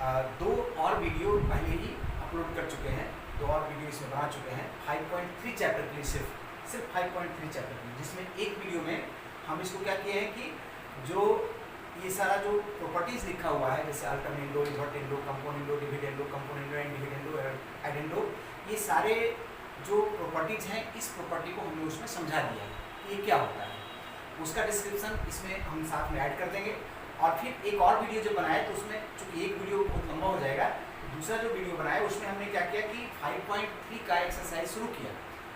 दो और वीडियो पहले ही अपलोड कर चुके हैं, दो और वीडियो इसमें बना चुके हैं 5.3 चैप्टर के लिए, सिर्फ 5.3 चैप्टर के लिए, जिसमें एक वीडियो में हम इसको क्या किए हैं कि जो ये सारा जो प्रॉपर्टीज लिखा हुआ है, जैसे alternendo, invertendo, componendo, dividendo, componendo and dividendo, addendo, ये सारे जो प्रॉपर्टीज हैं, इस प्रॉपर्टी को हमने उसमें समझा दिया है ये क्या होता है। उसका डिस्क्रिप्शन इसमें हम साथ में ऐड कर देंगे। और फिर एक और वीडियो जो बनाए तो उसमें चूँकि एक वीडियो बहुत लंबा हो जाएगा, दूसरा जो वीडियो बनाया उसमें हमने क्या किया कि 5.3 का एक्सरसाइज शुरू किया,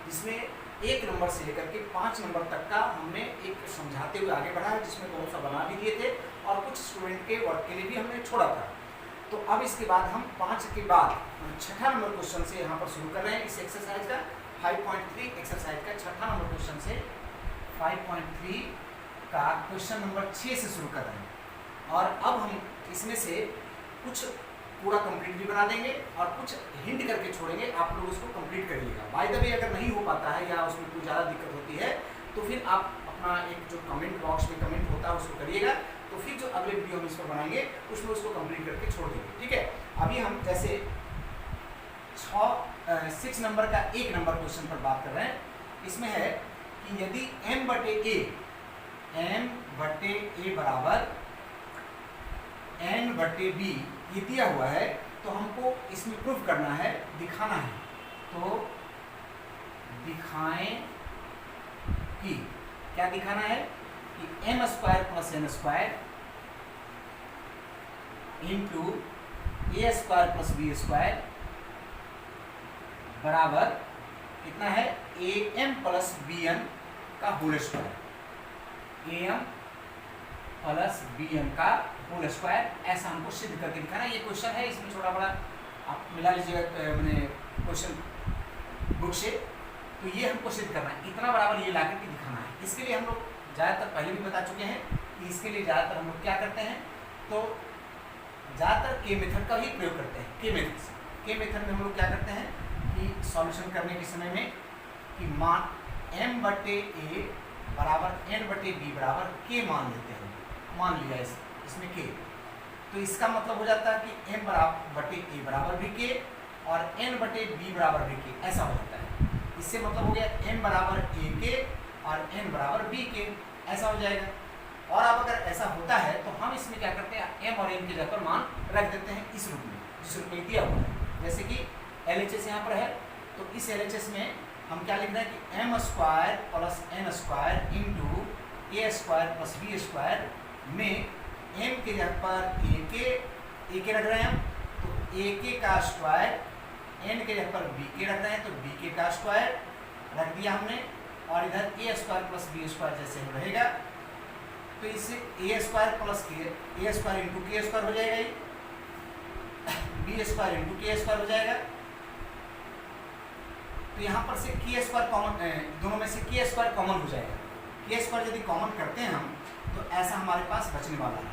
जिसमें 1 नंबर से लेकर के 5 नंबर तक का हमने एक समझाते हुए आगे बढ़ाया, जिसमें बहुत सा बना भी दिए थे और कुछ स्टूडेंट के वर्क के लिए भी हमने छोड़ा था। तो अब इसके बाद हम 5 के बाद 6ठा नंबर क्वेश्चन से यहाँ पर शुरू कर रहे हैं इस एक्सरसाइज का। 5.3 एक्सरसाइज का 6ठा नंबर क्वेश्चन से 5.3 का क्वेश्चन नंबर 6 से शुरू कर रहे हैं। और अब हम इसमें से कुछ पूरा कंप्लीट भी बना देंगे और कुछ हिंट करके छोड़ेंगे, आप लोग उसको कंप्लीट करिएगा। बाय द वे अगर नहीं हो पाता है या उसमें कोई ज़्यादा दिक्कत होती है तो फिर आप अपना एक जो कमेंट बॉक्स में कमेंट होता है उसको करिएगा, तो फिर जो अगले वीडियो हम इस पर बनाएंगे उसमें उसको कंप्लीट करके छोड़ देंगे, ठीक है। अभी हम जैसे 6 नंबर का 1 नंबर क्वेश्चन पर बात कर रहे हैं। इसमें है कि यदि m बटे a बराबर n बटे b ये दिया हुआ है, तो हमको इसमें प्रूफ करना है, दिखाना है। तो दिखाएं कि क्या दिखाना है कि m square plus n square into a square plus b square बराबर कितना है am प्लस bn का whole square, am plus bn का होल स्क्वायर, ऐसा हमको सिद्ध करके दिखाना है। ये क्वेश्चन है, इसमें छोटा बड़ा आप मिला लीजिएगा मैंने क्वेश्चन बुक से, तो ये हमको सिद्ध करना है, इतना बराबर ये ला करके दिखाना है। इसके लिए हम लोग ज़्यादातर पहले भी बता चुके हैं कि इसके लिए ज़्यादातर हम लोग क्या करते हैं, तो ज़्यादातर के मेथड का ही प्रयोग करते हैं। के मेथड में हम लोग क्या करते हैं कि सॉल्यूशन करने के समय में कि मान m बटे a बराबर n बटे b बराबर k मान लेते हैं, मान लिया इसमें k, तो इसका मतलब हो जाता है कि m बटे a बराबर भी k और n बटे b बराबर भी k, ऐसा हो जाता है। इससे मतलब हो गया m बराबर a k और n बराबर b k, ऐसा हो जाएगा। और अब अगर ऐसा होता है तो हम इसमें क्या करते हैं, m और n के जगह पर मान रख देते हैं इस रूप में, जिस रूप में दिया हुआ है। जैसे कि LHS यहाँ पर है, तो इस LHS में हम क्या लिख रहे हैं कि m square plus n square into a square plus b square में m के जगह पर a के रख रहे हैं हम, तो a का स्क्वायर, n के जगह पर b के रख रहे हैं तो b का स्क्वायर रख दिया हमने, और इधर a square plus b square जैसे ही रहेगा, तो इससे a square plus a square into k square हो जाएगा, ये b square into k square हो जाएगा। तो यहाँ पर से k स्क्वायर कॉमन, दोनों में से k स्क्वायर कॉमन हो जाएगा। k स्क्वायर यदि कॉमन करते हैं हम तो ऐसा हमारे पास बचने वाला है,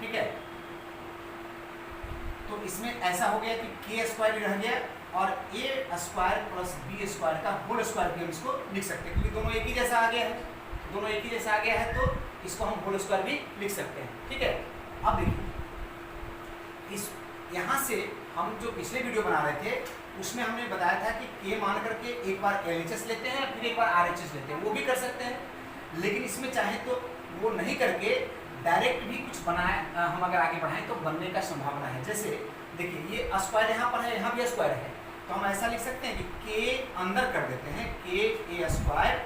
ठीक है। तो इसमें ऐसा हो गया कि k स्क्वायर रह गया और a square plus b square का होल स्क्वायर भी हम इसको लिख सकते हैं, क्योंकि दोनों एक ही जैसा आ गया है, दोनों एक ही जैसा आ गया है, तो इसको हम होल स्क्वायर भी लिख सकते हैं, ठीक है। अब देखिए इस यहाँ से हम जो पिछले वीडियो बना रहे थे उसमें हमने बताया था कि k मान करके एक बार LHS लेते हैं फिर एक बार RHS लेते हैं, वो भी कर सकते हैं, लेकिन इसमें चाहे तो वो नहीं करके डायरेक्ट भी कुछ बनाए, हम अगर आगे बढ़ाएं तो बनने का संभावना है। जैसे देखिए ये स्क्वायर यहाँ पर है, यहाँ भी स्क्वायर है, तो हम ऐसा लिख सकते हैं कि k अंदर कर देते हैं k a square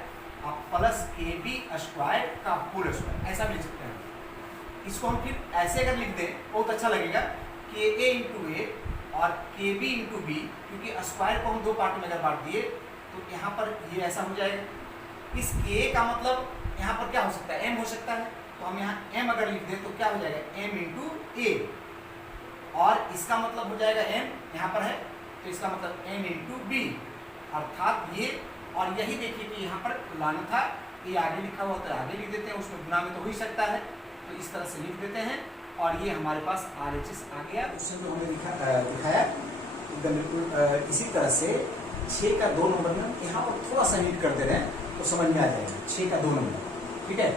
plus k b square का होल स्क्वायर, ऐसा भी लिख सकते हैं। इसको हम फिर ऐसे अगर लिख दें बहुत अच्छा लगेगा, k a इंटू a और k b इंटू b, क्योंकि स्क्वायर को हम दो पार्ट में अगर बांट दिए तो यहाँ पर ये ऐसा हो जाएगा। इस k का मतलब यहाँ पर क्या हो सकता है, m हो सकता है, तो हम यहाँ m अगर लिख दें तो क्या हो जाएगा m इंटू a, और इसका मतलब हो जाएगा m यहाँ पर है तो इसका मतलब m इंटू b, अर्थात ये, और यही देखिए कि यहाँ पर लाना था, ये आगे लिखा हुआ तो आगे लिख देते हैं, उसमें गुना में तो हो ही सकता है, तो इस तरह से लिख देते हैं। और ये हमारे पास RHS आ गया, उससे तो हमने दिखाया एकदम बिल्कुल इसी तरह से 6 का 2 नंबर में यहाँ पर थोड़ा सा हिट कर दे रहे हैं तो समझ में आ जाएगा 6 का 2 नंबर, ठीक है।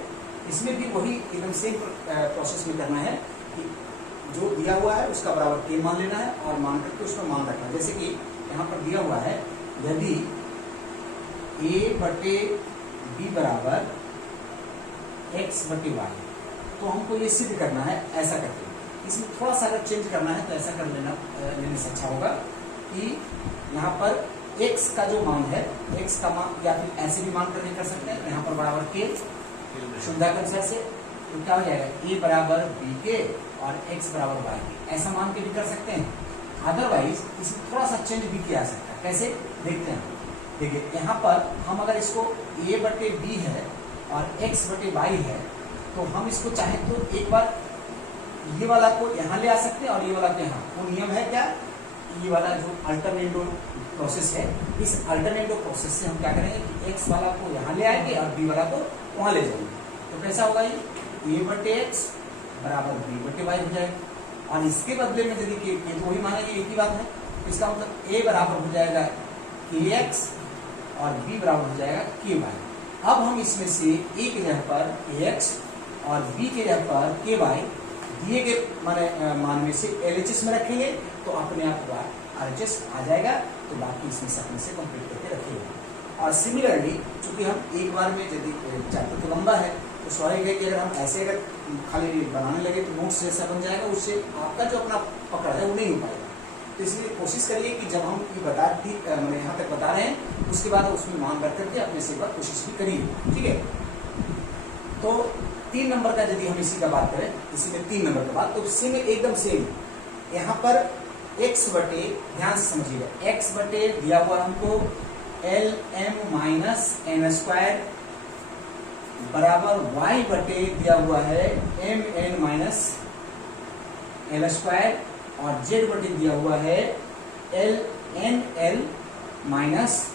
इसमें भी वही एकदम सेम प्रोसेस में करना है कि जो दिया हुआ है उसका बराबर के मान लेना है और मान करके उसमें मान रखना है। जैसे कि यहाँ पर दिया हुआ है यदि a बटे b बराबर x बटे y, तो हमको ये सिद्ध करना है ऐसा करके। इसमें थोड़ा सा अगर चेंज करना है तो ऐसा कर लेने से अच्छा होगा कि यहाँ पर x का जो मान है, x का मान या फिर ऐसे भी मान करके कर सकते हैं। यहाँ पर बराबर के सुविधा के अनुसार से तो क्या हो जाएगा, a बराबर b के और x बराबर y के, ऐसा मान के भी कर सकते हैं। अदरवाइज इसमें थोड़ा सा चेंज भी किया जा सकता है। कैसे देखते हैं, देखिए यहाँ पर हम अगर इसको a बटे b है और x बटे y है, तो हम इसको चाहे तो एक बार ये वाला को यहाँ ले आ सकते हैं और ये वाला को यहाँ। वो नियम है क्या, ये वाला जो अल्टरनेटो प्रोसेस है, इस अल्टरनेटो प्रोसेस से हम क्या करेंगे कि x वाला को यहाँ ले आएंगे और b वाला को वहाँ ले जाएंगे। तो कैसा होगा ये, a बटे x बराबर b बटे y हो जाएगा। और इसके बदले में यदि के तो वही मानेंगे, एक ही बात है। तो इसका मतलब a बराबर हो जाएगा kx और b बराबर हो जाएगा ky। अब हम इसमें से a के जगह पर kx और b के जगह पर ky दिए गए मान में से LHS में रखेंगे तो अपने आप RHS आ जाएगा। तो बाकी इसमें से अपने से कंप्लीट करके रखेंगे। और सिमिलरली चूंकि हम एक बार में यदि चैप्टर तो लंबा है तो स्वाभाविक है कि अगर हम ऐसे अगर खाली बनाने लगे तो नोट्स जैसा बन जाएगा, उससे आपका जो अपना पकड़ है वो नहीं हो पाएगा। तो इसलिए कोशिश करिए कि जब हम ये मैंने यहाँ तक बता रहे हैं उसके बाद उसमें मान रख करके अपने से एक बार कोशिश भी करिए, ठीक है। तो 3 नंबर का यदि हम इसी का बात करें, इसी में 3 नंबर का बात, तो इसी में एकदम सेम यहाँ पर x बटे, ध्यान से समझिएगा, x बटे दिया हुआ हमको lm माइनस एन स्क्वायर बराबर y बटे दिया हुआ है mn माइनस एल स्क्वायर और z बटे दिया हुआ है lnl माइनस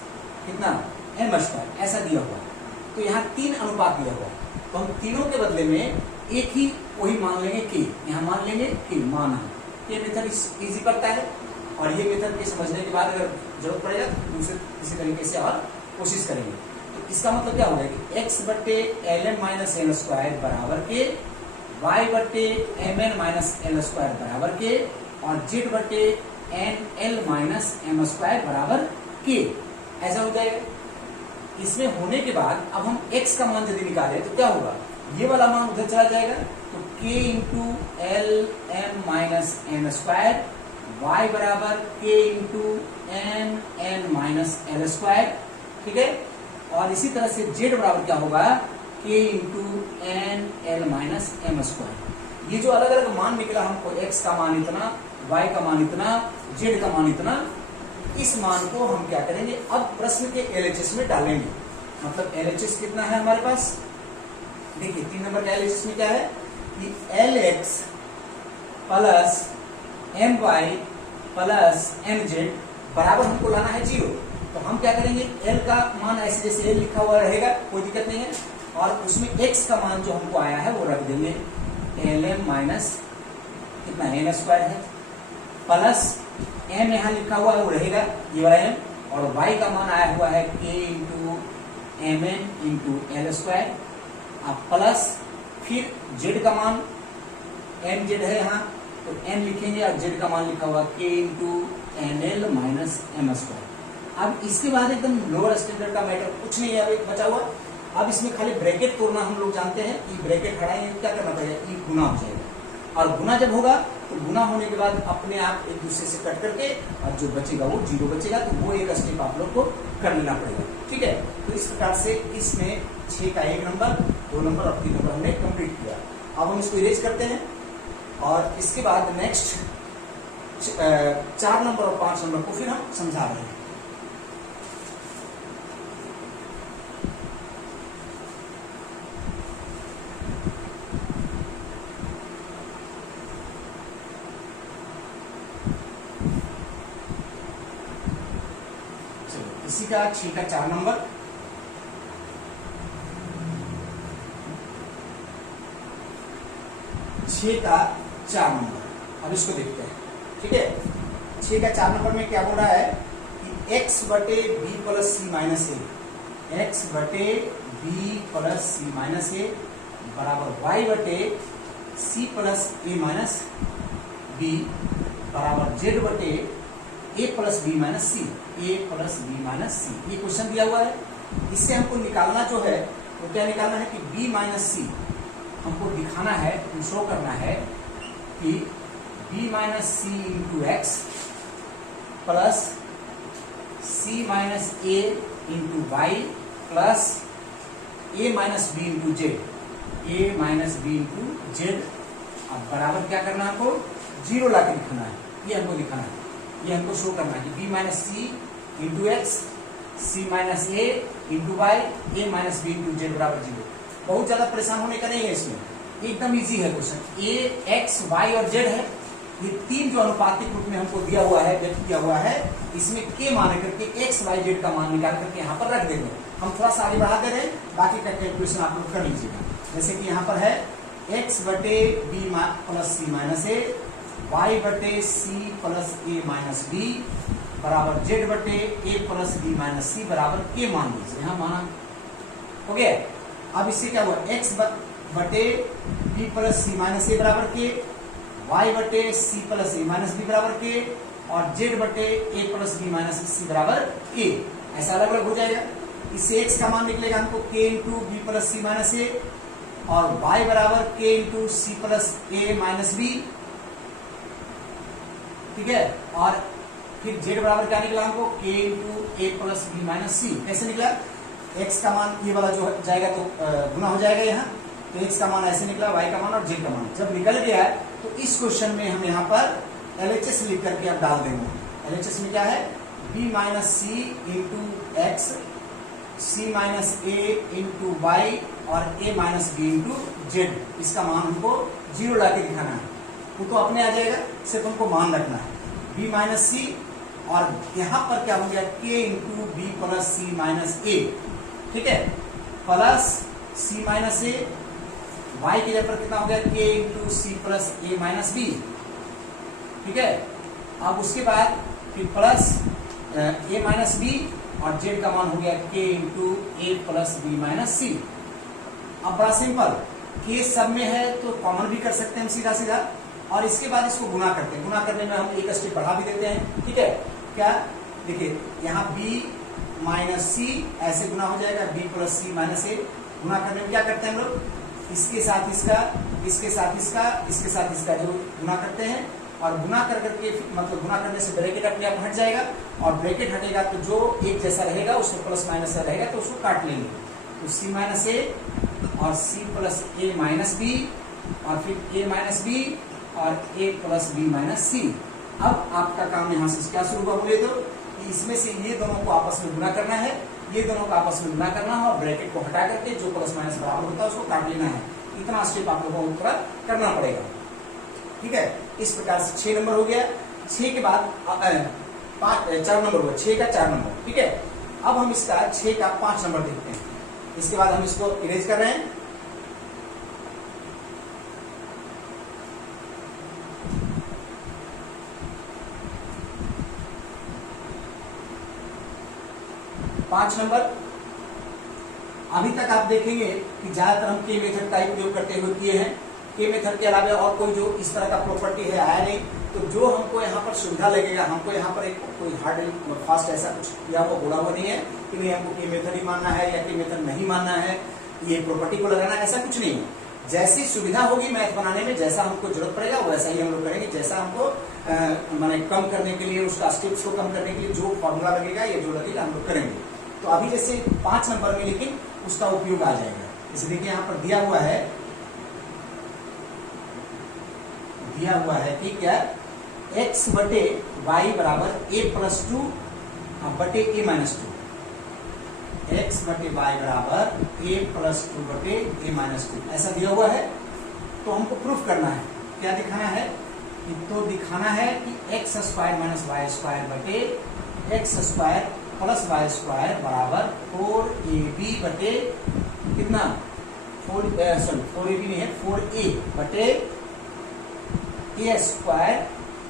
कितना m स्क्वायर, ऐसा दिया हुआ है। तो यहाँ 3 अनुपात दिया हुआ है, तो हम तीनों के बदले में एक ही वही मान लेंगे के, यहाँ मान लेंगे के मान है। ये मेथड इजी पड़ता है और ये मेथड के समझने के बाद अगर जरूरत पड़ेगा तो दूसरे किसी तरीके से और कोशिश करेंगे। तो इसका मतलब क्या होगा कि x बटे ln माइनस एल स्क्वायर बराबर के, y बटे mn माइनस एल स्क्वायर बराबर के और z बटे nl माइनस एम स्क्वायर बराबर के, ऐसा हो जाएगा। इसमें होने के बाद अब हम x का मान यदि निकालें तो क्या होगा, ये वाला मान उधर चला जाएगा तो k into l m minus n square, y बराबर k into m n minus l square, ठीक है। और इसी तरह से z बराबर क्या होगा, k into n l minus m square. ये जो अलग अलग मान निकला हमको, x का मान इतना, y का मान इतना, z का मान इतना, इस मान को हम क्या करेंगे, अब प्रश्न के LHS में डालेंगे। मतलब LHS कितना है हमारे पास, देखिए 3 नंबर का LHS में क्या है कि LX plus MY plus MZ बराबर हमको लाना है 0। तो हम क्या करेंगे, L का मान ऐसे जैसे L लिखा हुआ रहेगा, कोई दिक्कत नहीं है, और उसमें X का मान जो हमको आया है वो रख देंगे LM माइनस कितना एन स्क्वायर है, प्लस m यहाँ लिखा हुआ है वो रहेगा ये वाला m, और y का मान आया हुआ है k into m n into l square, अब प्लस फिर z का मान m z है यहाँ तो n लिखेंगे और z का मान लिखा हुआ k into n l minus m square. अब इसके बाद एकदम लोअर स्टैंडर्ड का मैटर कुछ नहीं है, अब एक बचा हुआ। अब इसमें खाली ब्रैकेट तोड़ना हम लोग जानते हैं कि ब्रैकेट हटाएंगे क्या करना पड़ेगा, ई गुना हो जाएगा, और गुना जब होगा तो गुना होने के बाद अपने आप एक दूसरे से कट करके और जो बचेगा वो 0 बचेगा, तो वो एक स्टेप आप लोग को कर लेना पड़ेगा, ठीक है। तो इस प्रकार से इसमें 6 का 1 नंबर, 2 नंबर और 3 नंबर हमने कंप्लीट किया। अब हम इसको इरेज करते हैं और इसके बाद नेक्स्ट 4 नंबर और 5 नंबर को फिर हम समझा रहे हैं। इसी का 6 का 4 नंबर, अब इसको देखते हैं, ठीक है। 6 का 4 नंबर में क्या बोल रहा है कि x बटे बी प्लस सी माइनस ए, एक्स बटे बी प्लस सी माइनस ए बराबर y बटे सी प्लस ए माइनस बी बराबर जेड बटे a plus B minus c, A plus B minus सी, ये क्वेश्चन दिया हुआ है। इससे हमको निकालना जो है वो क्या निकालना है कि बी माइनस सी हमको दिखाना है, शो करना है कि B minus C into x plus C minus A into Y plus a minus B into Z, A minus B into Z. अब बराबर क्या करना है हमको, जीरो ला के दिखाना है, ये हमको दिखाना है, ये हमको शो करना है कि बी माइनस सी इंटू एक्स, सी माइनस ए इंटू वाई, ए माइनस बी इंटू जेड बराबर जीरो। बहुत ज्यादा परेशान होने का नहीं है इसमें, एकदम इजी है क्वेश्चन। ए एक्स वाई और जेड है, ये तीन जो अनुपातिक रूप में हमको दिया हुआ है, व्यक्त किया हुआ है, इसमें के मान करके एक्स वाई जेड का मान निकाल करके यहाँ पर रख देंगे। हम थोड़ा सा आगे बढ़ा दे रहे हैं, बाकी का कैलकुलेशन आप लोग कर लीजिएगा। जैसे कि यहाँ पर है एक्स बटे बी प्लस सी माइनस ए, वाई बटे सी प्लस ए माइनस बी बराबर जेड बटे ए प्लस बी माइनस सी बराबर के मान लीजिए, यहाँ माना हो गया। अब इससे क्या हुआ, एक्स बटे बी प्लस सी माइनस ए बराबर के, वाई बटे सी प्लस ए माइनस बी बराबर के, और जेड बटे ए प्लस बी माइनस सी बराबर के। ऐसा अलग अलग हो जाएगा। इससे एक्स का मान निकलेगा हमको के इंटू बी प्लस सी माइनस ए, और वाई बराबर के into C plus a minus B, ठीक है। और फिर जेड बराबर क्या निकला हमको, के इंटू ए प्लस बी माइनस सी। कैसे निकला, एक्स का मान ये वाला जो जाएगा तो गुना हो जाएगा यहाँ, तो एक्स का मान ऐसे निकला, वाई का मान और जेड का मान जब निकल गया है तो इस क्वेश्चन में हम यहाँ पर LHS लिख करके अब डाल देंगे। LHS में क्या है, बी माइनस सी इंटू एक्स, सी माइनस ए इंटू वाई और ए माइनस बी इंटू जेड। इसका मान हमको जीरो ला के दिखाना है, वो तो अपने आ जाएगा, सिर्फ हमको मान रखना है बी माइनस सी, और यहाँ पर क्या हो गया के इंटू बी प्लस सी माइनस ए, ठीक है, प्लस सी माइनस ए, वाई की जगह पर कितना हो गया के into C plus a minus B, ठीक है। अब उसके बाद फिर प्लस ए माइनस बी, और जेड का मान हो गया के इंटू ए प्लस बी माइनस सी। अब बड़ा सिंपल, के सब में है तो कॉमन भी कर सकते हैं हम सीधा सीधा, और इसके बाद इसको गुना करते हैं। गुना करने में हम एक स्टेप बढ़ा भी देते हैं, ठीक है। क्या, देखिए यहाँ b माइनस सी ऐसे गुना हो जाएगा, b प्लस सी माइनस ए। गुना करने में क्या करते हैं हम लोग, इसके साथ इसका, इसके साथ इसका, इसके साथ इसका जो गुना करते हैं, और गुना कर करके मतलब गुना करने से ब्रैकेट अपने आप हट जाएगा, और ब्रैकेट हटेगा तो जो एक जैसा रहेगा उसको प्लस माइनस रहेगा तो उसको काट लेंगे। तो सी माइनस ए और सी प्लस ए माइनस बी, और फिर ए माइनस बी और ए प्लस बी माइनस सी। अब आपका काम यहाँ से क्या शुरू हुआ बोले तो, इसमें से ये दोनों को आपस में गुना करना है, ये दोनों को आपस में गुना करना है, और ब्रैकेट को हटा करके जो प्लस माइनस बराबर होता है उसको काट लेना है। इतना स्टेप आप लोगों को करना पड़ेगा, ठीक है। इस प्रकार से 6 नंबर हो गया। 6 के बाद 4 नंबर हुआ, 6 का 4 नंबर, ठीक है। अब हम इसका 6 का 5 नंबर देखते हैं। इसके बाद हम इसको इरेज कर रहे हैं। पांच नंबर, अभी तक आप देखेंगे कि ज्यादातर हम के मेथड का उपयोग करते हुए किए हैं। के मेथड के अलावा और कोई जो इस तरह का प्रॉपर्टी है आया नहीं। तो जो हमको यहाँ पर सुविधा लगेगा, हमको यहाँ पर एक कोई हार्ड फास्ट ऐसा कुछ किया हुआ बोला हुआ नहीं है कि नहीं हमको के मेथड ही मानना है या के मेथड नहीं मानना है, ये प्रॉपर्टी को लगाना, ऐसा कुछ नहीं है। जैसी सुविधा होगी मैथ बनाने में, जैसा हमको जरूरत पड़ेगा वैसा ही हम लोग करेंगे। जैसा हमको माने कम करने के लिए, उसका स्टेप्स को कम करने के लिए जो फॉर्मूला लगेगा या जो लगेगा हम लोग करेंगे। तो अभी जैसे 5 नंबर में लेकिन उसका उपयोग आ जाएगा। जैसे देखिए यहाँ पर दिया हुआ है कि क्या, x बटे वाई बराबर a प्लस 2 बटे a माइनस 2, x बटे वाई बराबर a प्लस 2 बटे a माइनस 2, ऐसा दिया हुआ है। तो हमको प्रूफ करना है, क्या दिखाना है, तो दिखाना है कि x square minus y square बटे x square plus y square बराबर 4ab बटे कितना, 4ab नहीं है, 4a बटे ए स्क्वायर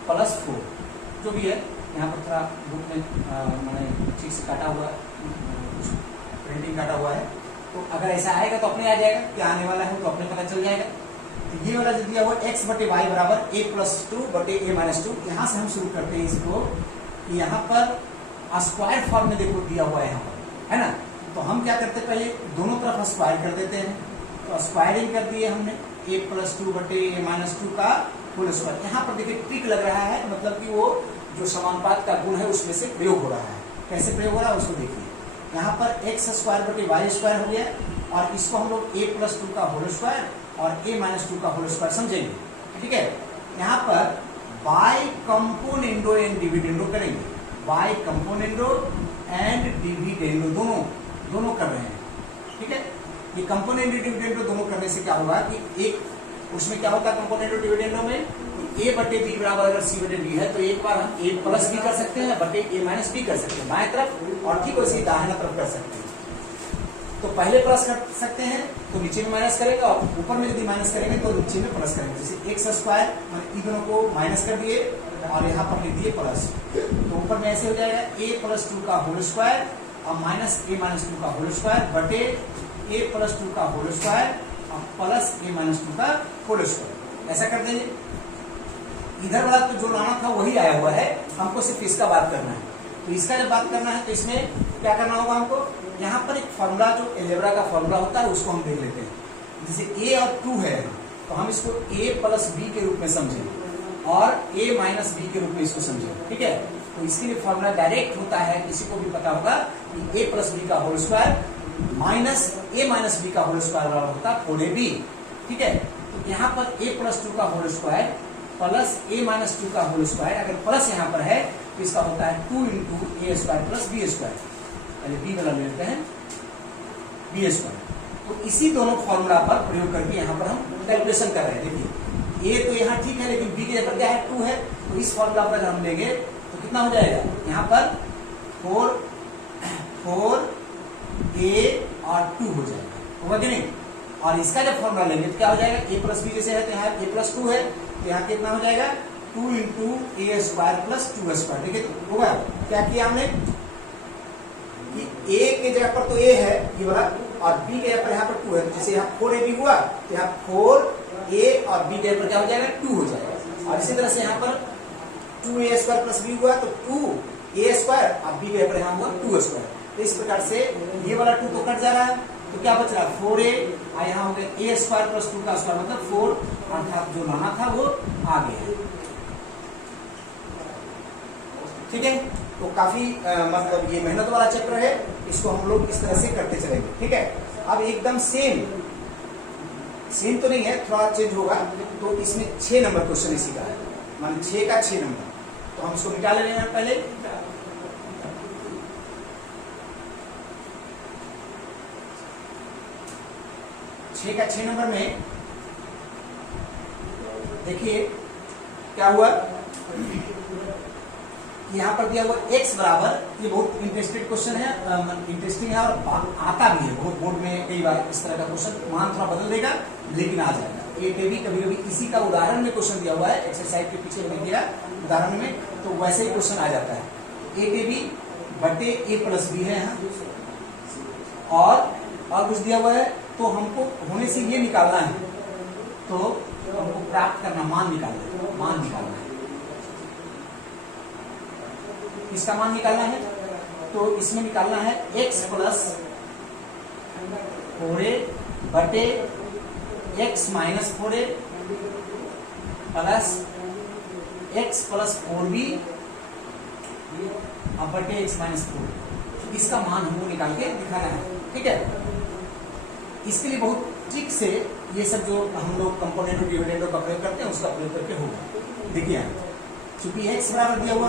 प्लस 4, जो भी है। यहाँ पर थोड़ा बुक में मैंने ठीक से काटा हुआ, प्रिंटिंग काटा हुआ है। तो अगर ऐसा आएगा तो अपने आ जाएगा, क्या आने वाला है तो अपने पता चल जाएगा। तो ये वाला जो दिया हुआ x बटे वाई बराबर a प्लस टू बटे a माइनस टू, यहाँ से हम शुरू करते हैं इसको कि यहाँ पर स्क्वायर फॉर्म में देखो दिया हुआ है यहाँ पर, है ना। तो हम क्या करते हैं, पहले दोनों तरफ स्क्वायर कर देते हैं। तो स्क्वायरिंग कर दिए हमने a प्लस टू बटे a माइनस टू का होल स्क्वायर। यहाँ पर देखिए ट्रिक लग रहा है, मतलब कि वो जो समानुपात का गुण है उसमें से प्रयोग हो रहा है। कैसे प्रयोग हो रहा है उसको देखिए। यहाँ पर एक्स स्क्वायर बटे वाई स्क्वायर हो गया, और इसको हम लोग a प्लस टू का होल स्क्वायर और a माइनस टू का होल स्क्वायर समझेंगे, ठीक है। यहाँ पर बाई कंपोनेंडो एंड डिविडेंडो करेंगे, बाई कंपोनेंडो एंड डिविडेंडो दोनों कर रहे हैं, ठीक है। ये कंपोनेंट डिविडेंडो दोनों करने से क्या होगा कि एक उसमें क्या होता है कंपोनेंट डिविडेंडो में, a बटे b बराबर अगर c बटे b है तो एक बार हम a प्लस भी कर सकते हैं बटे a माइनस भी कर सकते हैं बाएं तरफ, और ठीक वैसे दाहिना तरफ कर सकते हैं। तो पहले प्लस कर सकते हैं तो नीचे में माइनस करेगा, और ऊपर में यदि माइनस करेंगे तो नीचे में प्लस करेंगे। जैसे एक्स स्क्वायर इन दोनों को माइनस कर दिए और यहाँ पर लिख दिए प्लस, तो ऊपर में ऐसे हो जाएगा a प्लस टू का होल स्क्वायर और माइनस a माइनस टू का होल स्क्वायर बटे a प्लस टू का होल स्क्वायर और प्लस a माइनस टू का होल स्क्वायर। ऐसा कर देंगे। इधर वाला तो जो लाना था वही आया हुआ है, हमको सिर्फ इसका बात करना है। तो इसका जब बात करना है तो इसमें क्या करना होगा हमको, यहाँ पर एक फॉर्मूला जो एलजेब्रा का फॉर्मूला होता है उसको हम देख लेते हैं। जैसे a और 2 है तो हम इसको a प्लस b के रूप में समझें और a माइनस b के रूप में इसको समझें, ठीक है। तो इसके लिए फॉर्मूला डायरेक्ट होता है, किसी को भी पता होगा कि a प्लस बी का whole square minus a minus b का होल स्क्वायर बराबर होता है 4ab, ठीक है। तो यहाँ पर a प्लस टू का whole square plus a minus two का होल स्क्वायर, अगर प्लस यहाँ पर है तो इसका होता है 2 into a square plus b square. पहले b वाला ले लेते हैं b स्क्वायर। तो इसी दोनों फॉर्मूला पर प्रयोग करके यहाँ पर हम कैलकुलेशन कर रहे हैं। देखिए a तो यहाँ ठीक है, लेकिन b की जगह क्या है 2 है, तो इस फॉर्मूला पर अगर हम लेंगे तो कितना हो जाएगा, यहाँ पर 4a और 2 हो जाएगा, होगा कि नहीं। और इसका जब फॉर्मूला लेंगे तो क्या हो जाएगा, a प्लस बी जैसे है तो यहाँ a प्लस 2 है, तो यहाँ कितना हो जाएगा 2 into a square plus 2 square. देखिए होगा क्या किया हमने, a के जगह पर तो a है ये वाला, और b के जगह पर यहाँ पर 2 है। जैसे यहाँ 4ab हुआ तो यहाँ 4a और b के जगह पर क्या हो जाएगा 2 हो जाएगा। और इसी तरह से यहाँ पर 2a स्क्वायर प्लस b हुआ तो 2a स्क्वायर और b के जगह पर यहाँ हुआ 2 स्क्वायर। तो इस प्रकार से ये वाला 2 तो कट जा रहा है, तो क्या बच रहा है 4a और यहाँ हो गया a स्क्वायर प्लस 2 का स्क्वायर मतलब 4, अर्थात जो लाना था वो आ गया, ठीक है। तो काफी मतलब ये मेहनत वाला चैप्टर है, इसको हम लोग इस तरह से करते चलेंगे, ठीक है। अब एकदम सेम तो नहीं है, थोड़ा चेंज होगा। तो इसमें 6 नंबर क्वेश्चन इसी का है, मान 6 का 6 नंबर। तो हम इसको मिटा ले रहे हैं पहले। का 6 नंबर में देखिए क्या हुआ, यहाँ पर दिया हुआ x बराबर, ये बहुत इंटरेस्टिंग क्वेश्चन है, इंटरेस्टिंग है और आता भी है बहुत बोर्ड में कई बार इस तरह का क्वेश्चन। मान थोड़ा बदल देगा लेकिन आ जाएगा। एक भी कभी कभी इसी का उदाहरण में क्वेश्चन दिया हुआ है, एक्सरसाइज के पीछे लिख दिया उदाहरण में, तो वैसे ही क्वेश्चन आ जाता है। a b बटे a प्लस b है यहाँ, और कुछ दिया हुआ है तो हमको होने से ये निकालना है, तो हमको प्राप्त करना मान निकालना है। इसका मान निकालना है तो इसमें निकालना है x प्लस 4a बटे x minus 4a plus x plus 4b अब बटे x माइनस 4। इसका मान हमको निकाल के दिखाना है, ठीक है। इसके लिए बहुत ट्रिक से ये सब जो हम लोग कंपोनेंट और डिविडेंडो का प्रयोग करते हैं उसका प्रयोग करके होगा। देखिए चूंकि x बराबर दिया हुआ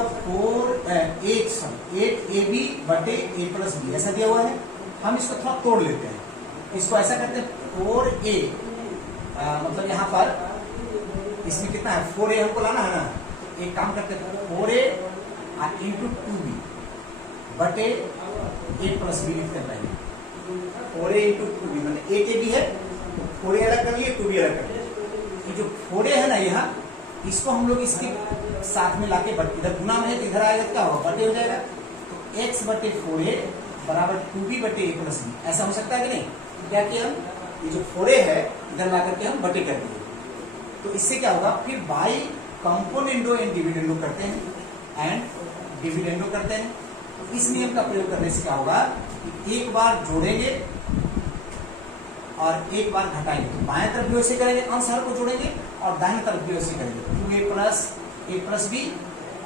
8ab बटे a प्लस b ऐसा दिया हुआ है, हम इसको थोड़ा तोड़ लेते हैं। इसको ऐसा करते हैं 4a मतलब यहाँ पर इसमें कितना है 4a हमको लाना है ना, तो एक काम करते हैं 4a इंटू 2b बटे a प्लस b लिखते हैं पहले। 4a इंटू 2b मतलब 8ab है, 4a अलग कर लिए 2b अलग कर लिए। ये जो 4a है ना यहाँ, इसको हम लोग इसके साथ में लाके इधर गुना में है तो इधर आएगा क्या होगा बटे हो जाएगा। तो x बटे 4a बराबर 2b बटे a प्लस b, ऐसा हो सकता है कि नहीं। तो क्या किया हम, ये जो 4a है इधर ला करके हम बटे कर दिए, तो इससे क्या होगा, फिर बाई कंपोनेंडो एंड डिविडेंडो करते हैं एंड डिविडेंडो करते हैं। तो इस नियम का प्रयोग करने से क्या होगा कि एक बार जोड़ेंगे और एक बार घटाएंगे। तो बाएं तरफ भी वैसे करेंगे, अंश हर को जोड़ेंगे, और दाहिने तरफ भी वैसे करेंगे, 2a प्लस b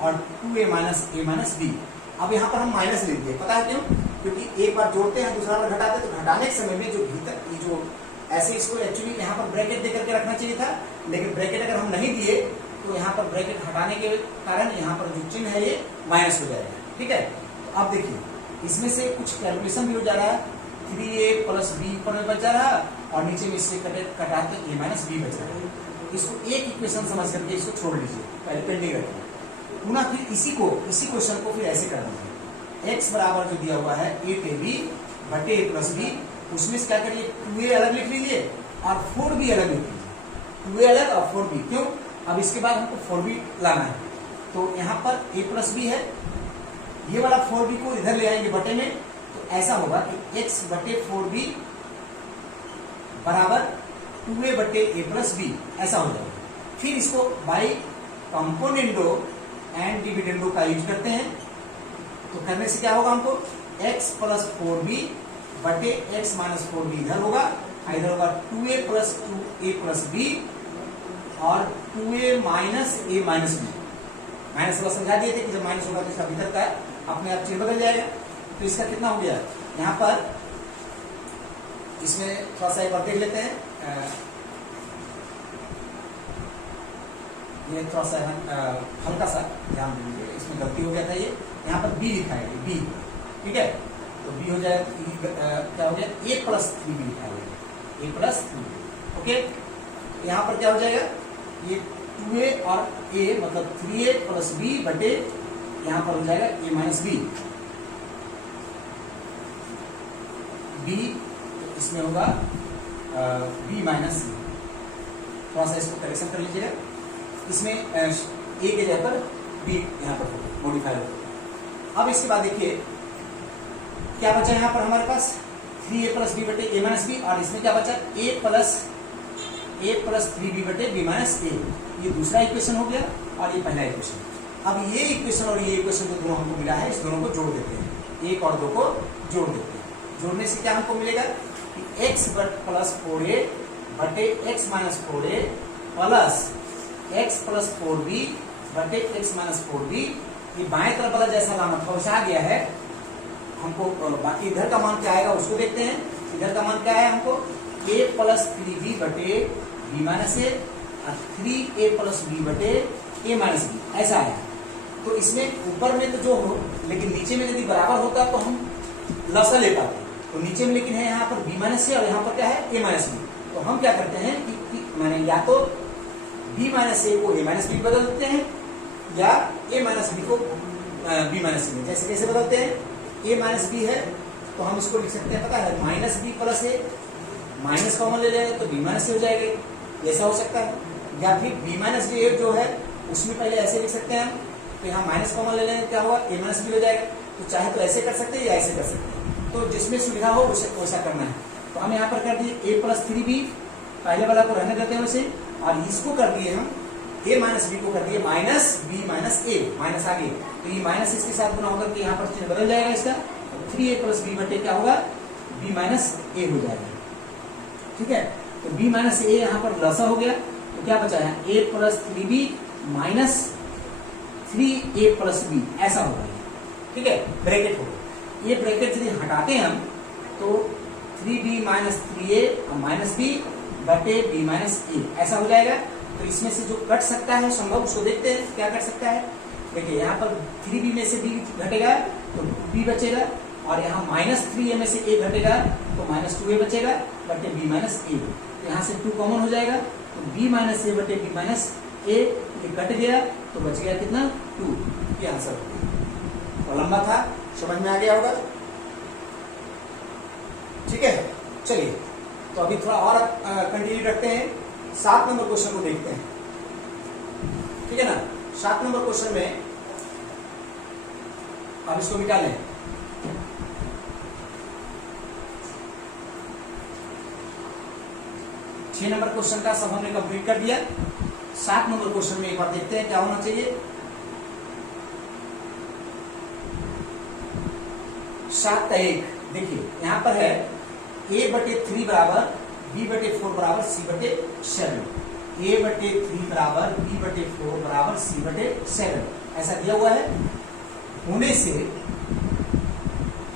और 2a माइनस b। अब यहाँ पर हम माइनस लिख दिए, पता है क्यों? क्योंकि एक बार जोड़ते हैं दूसरा बार घटाते हैं, तो घटाने के समय में जो भीतर ये जो ऐसे इसको एक्चुअली यहाँ पर ब्रैकेट देकर के रखना चाहिए था, लेकिन ब्रैकेट अगर हम नहीं दिए तो यहाँ पर ब्रैकेट हटाने के कारण यहाँ पर जो चिन्ह है ये माइनस हो जाएगा। ठीक है, तो अब देखिए इसमें से कुछ कैलकुलेशन भी हो जा रहा है, 3a प्लस b ऊपर में बच जा रहा है और नीचे में इससे कटाते a माइनस b बच रहा है। इसको एक इक्वेशन समझ करके इसको छोड़ लीजिए, पहले पेंडिंग रखिए। पुनः फिर इसी क्वेश्चन को फिर ऐसे कर दीजिए, x बराबर जो दिया हुआ है a बटे a प्लस b, उसमें से क्या करिए 2a अलग लिख लीजिए और 4b अलग लिख लीजिए, 2a अलग और 4b। क्यों? अब इसके बाद हमको 4b लाना है, तो यहाँ पर a प्लस b है, ये वाला 4b को इधर ले आएंगे बटे में, तो ऐसा होगा कि x बटे 4b बराबर 2a बटे a प्लस b, ऐसा हो जाएगा। फिर इसको बाई कंपोनेंडो एंड डिविडेंडो का यूज करते हैं, तो करने से क्या होगा हमको x प्लस 4b बटे x माइनस 4b इधर होगा, इधर होगा 2a plus 2a plus b और 2a minus a minus b। Minus वाला समझा दिए थे कि जब माइनस होगा तो इसका भीतर का अपने आप चिन्ह बदल जाएगा। तो इसका कितना हो गया, यहाँ पर इसमें थोड़ा सा एक बार देख लेते हैं, ये थोड़ा सा हल्का सा ध्यान दीजिए, इसमें गलती हो गया था, ये यहाँ पर b लिखा है, b। ठीक है, तो b हो जाएगा, क्या हो गया a प्लस 3b लिखा है, a प्लस 3b। ओके, यहाँ पर क्या हो जाएगा, ये 2a और a मतलब 3a प्लस b बटे यहाँ पर हो जाएगा a माइनस b, b तो इसमें होगा b माइनस c। थोड़ा सा इसको करेक्शन कर लीजिएगा, इसमें a के जगह पर b यहाँ पर मॉडिफाई होगा। अब इसके बाद देखिए क्या बचा यहाँ पर हमारे पास 3a प्लस b बटे a माइनस b, और इसमें क्या बचा a प्लस 3b बटे b माइनस a। ये दूसरा इक्वेशन हो गया और ये पहला इक्वेशन। अब ये इक्वेशन और ये इक्वेशन जो दोनों हमको मिला है, इस दोनों को जोड़ देते हैं, एक और दो को जोड़ देते हैं। जोड़ने से क्या हमको मिलेगा कि x प्लस 4a बटे x minus 4a plus x plus 4b बटे x माइनस 4b। ये बाएं तरफ वाला जैसा अलामत पहुंचा गया है हमको, बाकी इधर का मान क्या आएगा उसको देखते हैं। इधर का मान क्या है हमको, a प्लस 3b बटे b माइनस a और 3a प्लस b बटे a माइनस b, ऐसा आया। तो इसमें ऊपर में तो जो हो, लेकिन नीचे में यदि बराबर होता तो हम लसा ले पाते। तो नीचे में लेकिन है यहाँ पर b माइनस a और यहाँ पर क्या है a माइनस b। तो हम क्या करते हैं कि मैंने या तो b माइनस a को a माइनस b बदल देते हैं, या a माइनस b को b माइनस b। जैसे कैसे बदलते हैं, a माइनस b है तो हम इसको लिख सकते हैं, पता है minus b plus a, minus common ले लेंगे तो b माइनस a हो जाएगा, ऐसा हो सकता है। या फिर b माइनस a जो है उसमें पहले ऐसे लिख सकते हैं हम, तो यहाँ माइनस कॉमन ले लेंगे क्या होगा a माइनस b हो जाएगा। तो चाहे तो ऐसे कर सकते हैं या ऐसे कर सकते हैं, तो जिसमें सुविधा हो वैसा करना है। तो हम यहाँ पर कर दिए a प्लस 3b, पहले वाला को रहने देते हैं वैसे, और इसको कर दिए हम a माइनस b को कर दिए minus b minus a, minus आ गई तो ये माइनस इसके साथ गुना होकर के यहाँ पर चिन्ह बदल जाएगा इसका, 3a प्लस b बटे क्या होगा b माइनस a हो जाएगा। ठीक है, तो b माइनस a यहाँ पर लसा हो गया, तो क्या बचा है a plus 3b minus 3a plus b, ऐसा होगा। ठीक है, ब्रैकेट होगा। ये ब्रैकेट यदि हटाते हैं हम तो 3b minus 3a minus b बटे b माइनस a, ऐसा हो जाएगा। तो इसमें से जो कट सकता है संभव उसको देखते हैं क्या कट सकता है। देखिए यहाँ पर 3b में से b घटेगा तो b बचेगा, और यहाँ माइनस 3a में से a घटेगा तो माइनस 2a बचेगा बटे b माइनस a। तो यहाँ से 2 कॉमन हो जाएगा, तो b माइनस a बटे b माइनस a ये कट गया तो बच गया कितना 2। ये आंसर हो गया। तो लंबा था, समझ में आ गया होगा। ठीक है, चलिए तो अभी थोड़ा और कंटिन्यू रखते हैं, 7 नंबर क्वेश्चन को देखते हैं। ठीक है ना, 7 नंबर क्वेश्चन में अब इसको मिटा लें। छह नंबर क्वेश्चन का सब हमने कंप्लीट कर दिया। 7 नंबर क्वेश्चन में एक बार देखते हैं क्या होना चाहिए। 7 का 1 देखिए यहां पर है a/3 बराबर b/4 बराबर c/7। a/3 बराबर b/4 बराबर c/7 ऐसा दिया हुआ है। होने से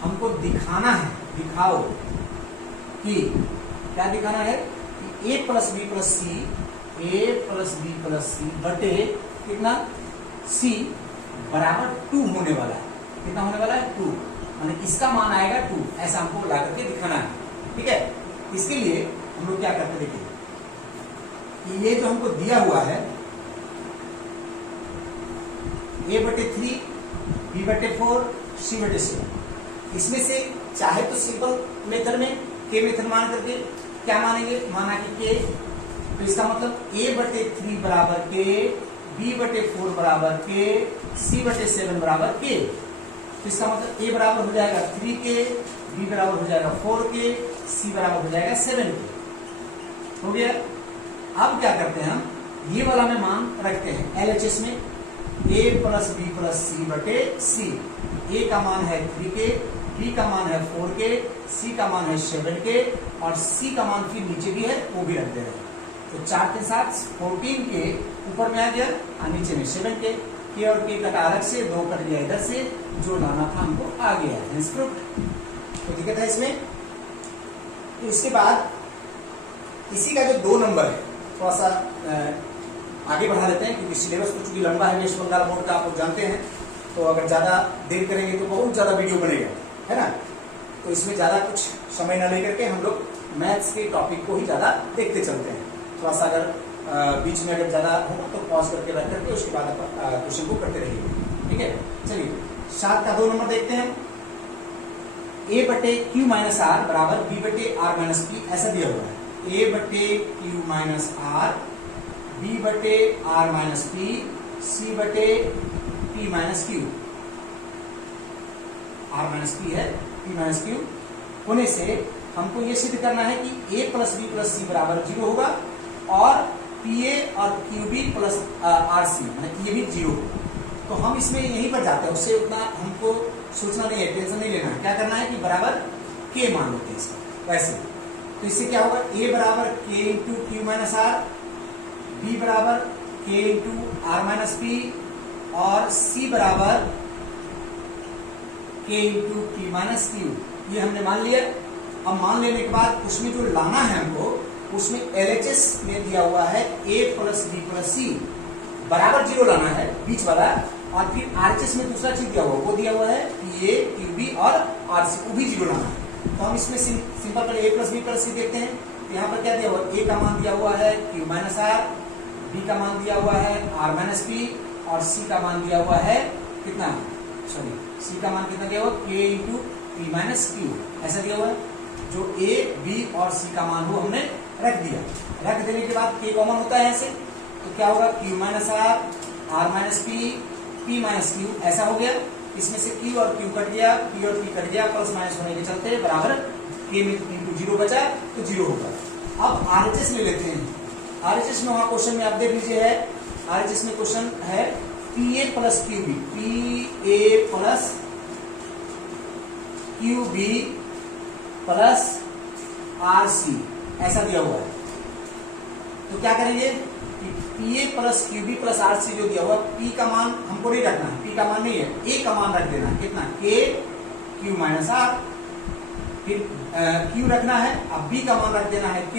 हमको दिखाना है, दिखाओ कि क्या दिखाना है कि a प्लस बी प्लस सी बटे कितना c बराबर 2 होने वाला है। कितना होने वाला है 2, यानी इसका मान आएगा 2, ऐसा हमको ला करके दिखाना है। ठीक है, इसके लिए हम लोग क्या करते देखिए कि ये जो हमको दिया हुआ है a/3 b/4 c/7, इसमें से चाहे तो सिंपल मेथड में के मेथड मान करके क्या मानेंगे, माना कि के, तो इसका मतलब a/3 बराबर के, b/4 बराबर के, c/7 बराबर के। तो इसका मतलब a बराबर हो जाएगा 3 के, b बराबर हो जाएगा 4 के, c बराबर हो जाएगा 7 के। हो गया। अब क्या करते हैं हम, ये वाला में मान रखते हैं LHS में a प्लस बी प्लस सी बटे सी। a का मान है 3 के, b का मान है 4 के, c का मान है 7 के, और c का मान फिर नीचे भी है वो भी रख दे रहे हैं। तो 4 के साथ 14 के ऊपर में आ गया और नीचे में 7 के और के कटा अलग से, 2 कट गया इधर से, जो लाना था हमको आ गया है। तो दिक्कत है इसमें। तो इसके बाद इसी का जो 2 नंबर है थोड़ा सा आगे बढ़ा देते हैं, क्योंकि सिलेबस तो चूंकि लंबा है वेस्ट बंगाल बोर्ड का, आप लोग जानते हैं। तो अगर ज्यादा देर करेंगे तो बहुत ज्यादा वीडियो बनेगा, है ना। तो इसमें ज्यादा कुछ समय न लेकर के हम लोग मैथ्स के टॉपिक को ही ज्यादा देखते चलते हैं। थोड़ा सा अगर बीच में अगर ज्यादा हो तो पॉज करके रख करके उसके बाद क्वेश्चन को करते रहिए। ठीक है, चलिए 7 का 2 नंबर देखते हैं। a/q माइनस आर बराबर b/r माइनस p, ऐसा दिया हुआ है। a/q minus r, b/r minus p, c/p minus q। r minus p है, p माइनस q होने से हमको ये सिद्ध करना है कि a प्लस बी प्लस सी बराबर 0 होगा, और PA और QB प्लस RC ये भी 0 होगा। तो हम इसमें यहीं पर जाते हैं, उससे उतना हमको सोचना नहीं है, टेंशन नहीं लेना है। क्या करना है कि बराबर K मान लेते हैं इसका वैसे। तो इससे क्या होगा, A बराबर K into Q minus R, B बराबर K into R minus P, और C बराबर K into P minus Q। ये हमने मान लिया। अब मान लेने के बाद उसमें जो लाना है हमको, उसमें LHS में दिया हुआ है a प्लस बी प्लस सी बराबर 0 लाना है बीच वाला, और फिर RHS में दूसरा चीज दिया हुआ, वो दिया हुआ है PA QB और RC, वो भी 0 लाना है। तो हम इसमें सिंपल पर a प्लस बी प्लस सी देखते हैं। तो यहाँ पर क्या दिया हुआ, a का मान दिया हुआ है Q माइनस R, B का मान दिया हुआ है R माइनस P, और C का मान दिया हुआ है कितना, सॉरी C का मान कितना दिया हुआ, K into P minus Q, ऐसा दिया हुआ है। जो A, B और C का मान हो हमने रख दिया। रख देने के बाद K कॉमन होता है ऐसे, तो क्या होगा Q minus R, R minus P, P minus Q, ऐसा हो गया। इसमें से Q और Q कट गया, P और P कट गया, प्लस माइनस होने के चलते बराबर K में इंटू 0 बचा तो 0 होगा। अब RHS ले लेते हैं। RHS में वहां क्वेश्चन में आप देख लीजिए है, RHS में क्वेश्चन है PA plus QB, PA plus QB plus RC, ऐसा दिया हुआ है। तो क्या करेंगे कि PA plus QB plus RC जो दिया हुआ, P का मान हमको नहीं रखना है, P का मान नहीं है, A का मान रख देना है। कितना, K Q माइनस R, फिर Q रखना है, अब B का मान रख देना है K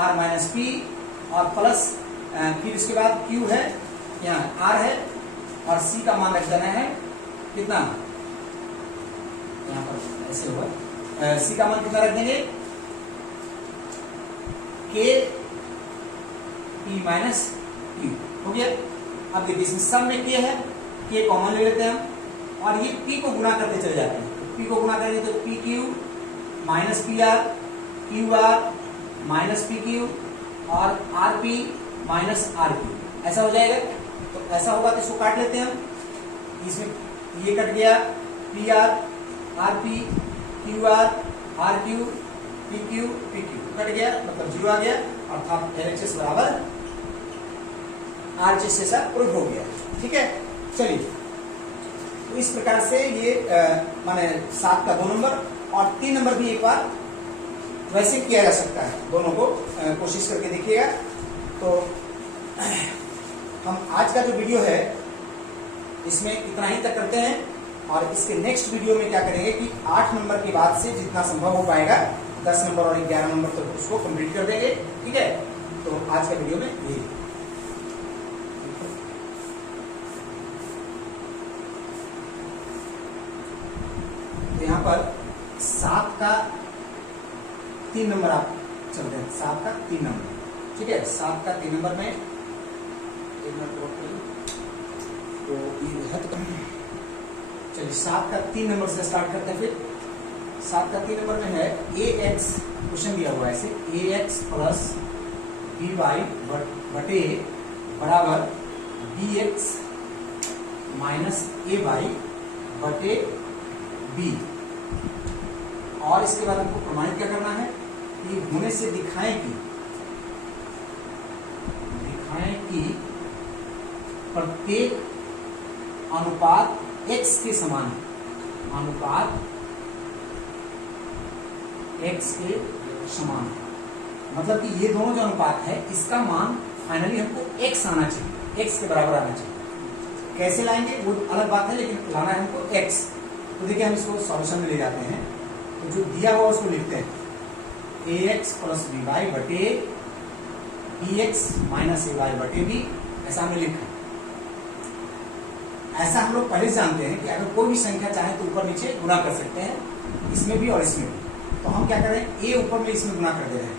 R माइनस P, और प्लस फिर इसके बाद Q है, यहाँ R है, और C का मान रख देना है कितना, यहाँ पर ऐसे होगा, C का मान कितना रख देंगे, K P माइनस Q। हो गया। अब देखिए इसमें सब में K है, K कॉमन ले लेते हैं हम, और ये P को गुना करते चले जाते हैं। तो P को गुना करेंगे तो PQ minus PR, QR minus PQ, और RP माइनस RQ, ऐसा हो जाएगा। तो ऐसा होगा तो इसको काट लेते हैं हम। इसमें ये कट गया, PR RP QR RQ PQ PQ cut गया, मतलब 0 आ गया, अर्थात LHS बराबर RHS ऐसा प्रूफ हो गया। ठीक है, चलिए, तो इस प्रकार से ये माने 7 का 2 नंबर और 3 नंबर भी एक बार वैसे किया जा सकता है, दोनों को कोशिश करके देखिएगा। तो हम आज का जो वीडियो है इसमें इतना ही तक करते हैं, और इसके नेक्स्ट वीडियो में क्या करेंगे कि 8 नंबर के बाद से जितना संभव हो पाएगा 10 नंबर और 11 नंबर तक तो उसको कंप्लीट कर देंगे। ठीक है, तो आज के वीडियो में यही। तो यहाँ पर 7 का 3 नंबर आप चलते हैं, 7 का 3 नंबर। ठीक है, 7 का 3 नंबर में एक मिनट तो चलिए 7 का 3 नंबर से स्टार्ट करते हैं। फिर 7 का 3 नंबर में है ax, क्वेश्चन दिया हुआ है ऐसे, ax प्लस by बटे बराबर bx माइनस ay बटे b। और इसके बाद हमको प्रमाणित क्या करना है कि होने से दिखाएं कि प्रत्येक अनुपात x के समान है, अनुपात x के समान है। मतलब कि ये दोनों जो अनुपात है इसका मान फाइनली हमको x आना चाहिए, x के बराबर आना चाहिए। कैसे लाएंगे वो अलग बात है, लेकिन लाना है हमको x। तो देखिए हम इसको सॉल्यूशन में ले जाते हैं, तो जो दिया हुआ उसको लिखते हैं ax प्लस by बटे bx माइनस ay बटे b, ऐसा हमने लिखा। ऐसा हम लोग पहले जानते हैं कि अगर कोई भी संख्या चाहे तो ऊपर नीचे गुना कर सकते हैं, इसमें भी और इसमें भी। तो हम क्या कर रहे हैं, a ऊपर में इसमें गुना कर दे रहे हैं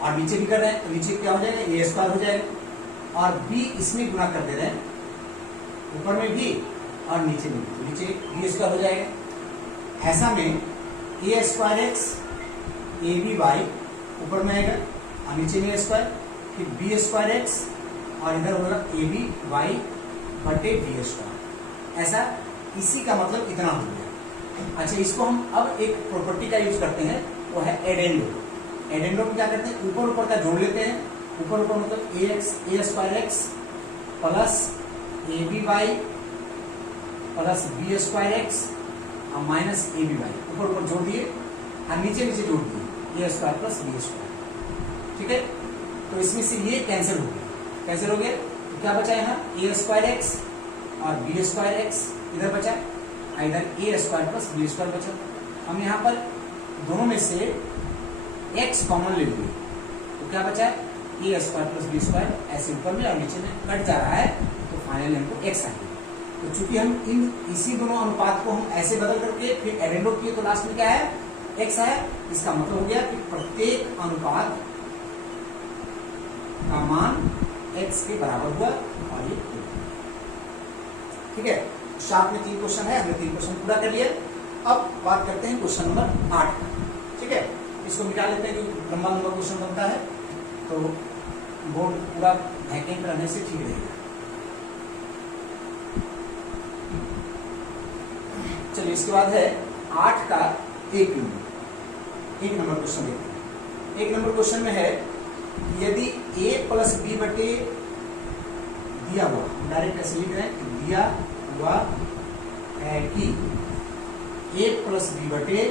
और नीचे भी कर रहे हैं, तो नीचे क्या हो जाएगा, a स्क्वायर हो जाएगा। और b इसमें गुना कर दे रहे हैं, ऊपर में भी और नीचे में, तो नीचे b स्क्वायर हो जाएगा। ऐसा में a square x ab y ऊपर में आएगा और नीचे में स्क्वायर, फिर b स्क्वायर एक्स और इधर होगा ए बी वाई बटे बी स्क्वायर। ऐसा, इसी का मतलब इतना हो गया। अच्छा, इसको हम अब एक प्रॉपर्टी का यूज करते हैं, वो है एडेंडो। एडेंडो में क्या करते हैं, ऊपर ऊपर का जोड़ लेते हैं। ऊपर ऊपर मतलब a square x plus a b y plus b square x और माइनस ए बी वाई, ऊपर ऊपर जोड़ दिए और नीचे नीचे जोड़ दिए a square plus b square. ठीक है, तो इसमें से ये कैंसिल हो गया। कैंसिल हो गया तो क्या बचा यहाँ, ए स्क्वायर एक्स और बी स्क्वायर एक्स इधर बचा, इधर ए स्क्वायर प्लस बी स्क्वायर बचा। हम यहाँ पर दोनों में से x कॉमन ले लिए, तो क्या बचा, ए स्क्वायर प्लस बी स्क्वायर, ऐसे ऊपर में और नीचे में कट जा रहा है, तो फाइनली हमको x आ गया। तो चूंकि हम इसी दोनों अनुपात को हम ऐसे बदल करके फिर एडेंडो किए, तो लास्ट में क्या है, x है। इसका मतलब हो गया कि प्रत्येक अनुपात का मान x के बराबर हुआ और ये। ठीक है, शार्प में 3 क्वेश्चन है, हमने 3 क्वेश्चन पूरा कर लिया। अब बात करते हैं क्वेश्चन नंबर 8 का। ठीक है, इसको मिटा लेते हैं क्योंकि लंबा लंबा क्वेश्चन बनता है, तो बोर्ड पूरा वैकेंट रहने से ठीक रहेगा। चलिए, इसके बाद है 8 का 1 नंबर क्वेश्चन देखते हैं। 1 नंबर क्वेश्चन में है, यदि a प्लस बी बटे दिया हुआ, डायरेक्ट ऐसे लिख रहे हैं कि दिया हुआ है कि a प्लस बी बटे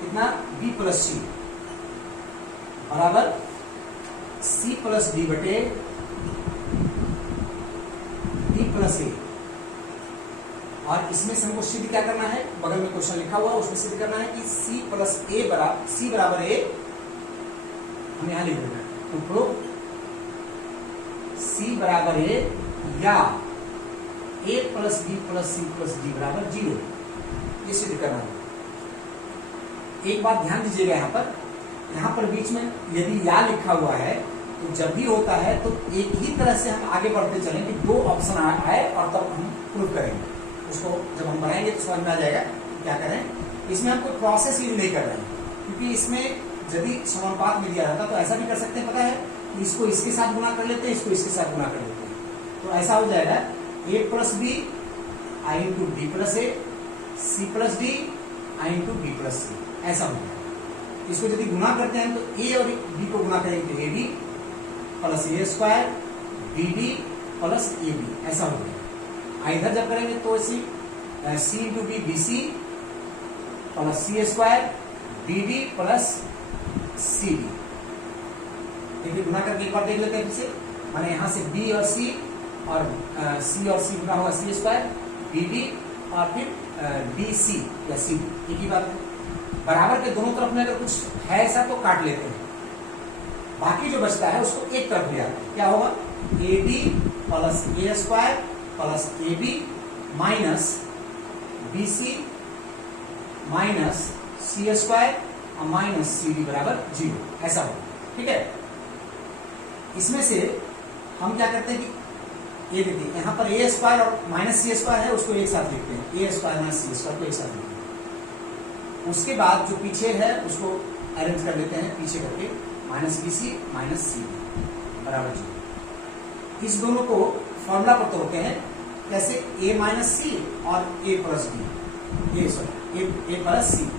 कितना, b प्लस सी बराबर c प्लस डी बटे d प्लस ए। और इसमें से हमको सिद्ध क्या करना है, बगल में क्वेश्चन लिखा हुआ उसमें सिद्ध करना है कि c प्लस ए बराबर a। हम यहाँ लिख देना है टू प्रूव c बराबर a या a plus b plus c plus d बराबर 0, ये सिद्ध करना है। एक बात ध्यान दीजिएगा, यहाँ पर बीच में यदि या लिखा हुआ है तो जब भी होता है तो एक ही तरह से हम आगे बढ़ते चलें कि 2 ऑप्शन आए और तब हम प्रूव करेंगे। उसको जब हम बनाएंगे तो समझ में आ जाएगा क्या करें। इसमें हम कोई प्रोसेस यूज नहीं कर रहे हैं, क्योंकि इसमें यदि समानुपात में दिया जाता तो ऐसा भी कर सकते हैं, पता है, इसको इसके साथ गुना कर लेते हैं, इसको इसके साथ गुना कर लेते हैं, तो ऐसा हो जाएगा a plus b i into d plus a, c plus d i into b plus c, ऐसा हो जाएगा। इसको यदि गुना करते हैं तो a और b को गुना करेंगे तो ab plus a square b d plus a b, ऐसा हो गया। इधर जब करेंगे तो ऐसी c into b b c plus c square b d plus c d. देखिए गुना करके एक बार देख लेते हैं फिर से, माने यहाँ से बी और सी और सी गुना होगा सी स्क्वायर बी डी और फिर डी सी या सी डी, एक ही बात है। बराबर के दोनों तरफ में अगर कुछ है ऐसा तो काट लेते हैं, बाकी जो बचता है उसको एक तरफ ले आते हैं। क्या होगा, a d plus a square plus a b minus b c minus c square और माइनस सी डी बराबर 0, ऐसा होगा। ठीक है, इसमें से हम क्या करते हैं कि ये देखिए यहाँ पर ए स्क्वायर और माइनस सी स्क्वायर है, उसको एक साथ लिखते हैं, ए स्क्वायर माइनस सी स्क्वायर को एक साथ लिखते हैं। उसके बाद जो पीछे है उसको अरेंज कर लेते हैं पीछे करके, माइनस बी सी माइनस सी बराबर 0। इस दोनों को फॉर्मूला पर तोड़ते हैं, कैसे, ए माइनस सी और a plus b, a plus c,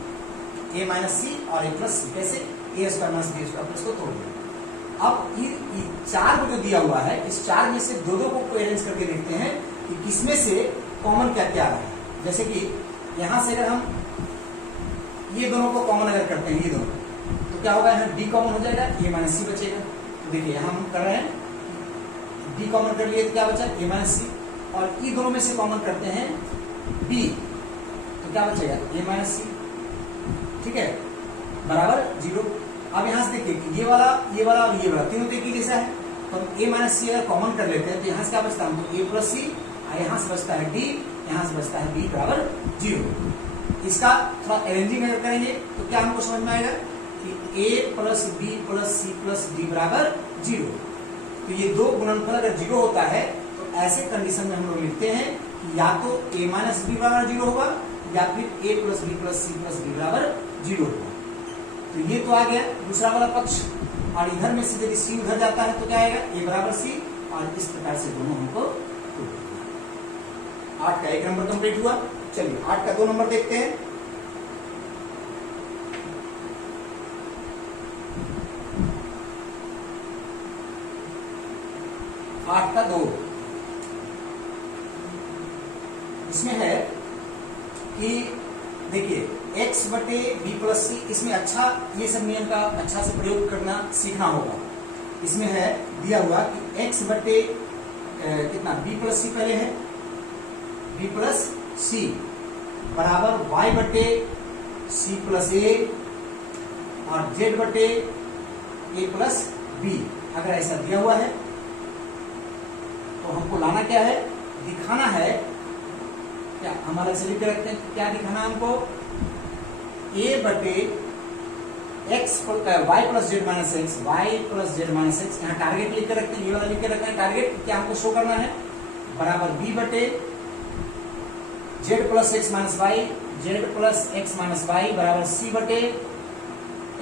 a minus c और ए प्लस सी, कैसे, a square minus b square plus को तोड़ दिया। अब ये 4 को जो दिया हुआ है, इस 4 में से दो को अरेंज करके देखते हैं कि किसमें से कॉमन क्या क्या आ रहा है। जैसे कि यहां से अगर हम ये दोनों को कॉमन अगर करते हैं, ये दोनों, तो क्या होगा, यहाँ डी कॉमन हो जाएगा, ए माइनस सी बचेगा। तो देखिए यहाँ हम कर रहे हैं, डी कॉमन कर लिए तो क्या बचा, ए माइनस सी, और ई दोनों में से कॉमन करते हैं बी, तो क्या बचेगा, ए माइनस सी। ठीक है, बराबर 0। अब यहाँ से देखिए कि ये वाला और ये वाला तीनों तो एक ही जैसा है, तो हम ए माइनस सी अगर कॉमन कर लेते हैं तो यहाँ से क्या बचता है, हमको ए प्लस सी, और यहाँ से बचता है डी, यहाँ से बचता है बी बराबर 0। इसका थोड़ा अरेंजिंग अगर करेंगे तो क्या हमको समझ में आएगा कि a plus b plus c plus d बराबर 0। तो ये दो गुणनफल अगर 0 होता है तो ऐसे कंडीशन में हम लोग लिखते हैं कि या तो ए माइनस बी बराबर 0 होगा या फिर a plus b plus c plus d बराबर 0 होगा। तो ये तो आ गया दूसरा वाला पक्ष, और इधर में से यदि सी उधर जाता है तो क्या आएगा, ए बराबर सी, और इस प्रकार से दोनों हमको 8 का 1 नंबर कंप्लीट हुआ। चलिए 8 का 2 नंबर देखते हैं। आठ का 2 इसमें है कि देखिए x बटे बी प्लस सी, इसमें अच्छा ये सब नियम का अच्छा से प्रयोग करना सीखना होगा। इसमें है दिया हुआ कि x बटे कितना बी प्लस सी पहले है, बी प्लस सी बराबर y बटे सी प्लस ए और z बटे ए प्लस बी। अगर ऐसा दिया हुआ है तो हमको लाना क्या है, दिखाना है क्या, हमारा से लिख के रखते हैं, क्या दिखाना है हमको, a बटे x y plus z minus x, y plus z minus x, यहाँ टारगेट लिख के रखते हैं, ये वाला लिख के रखते हैं टारगेट, क्या हमको शो करना है, बराबर b बटे z plus x minus y, z plus x minus y बराबर c बटे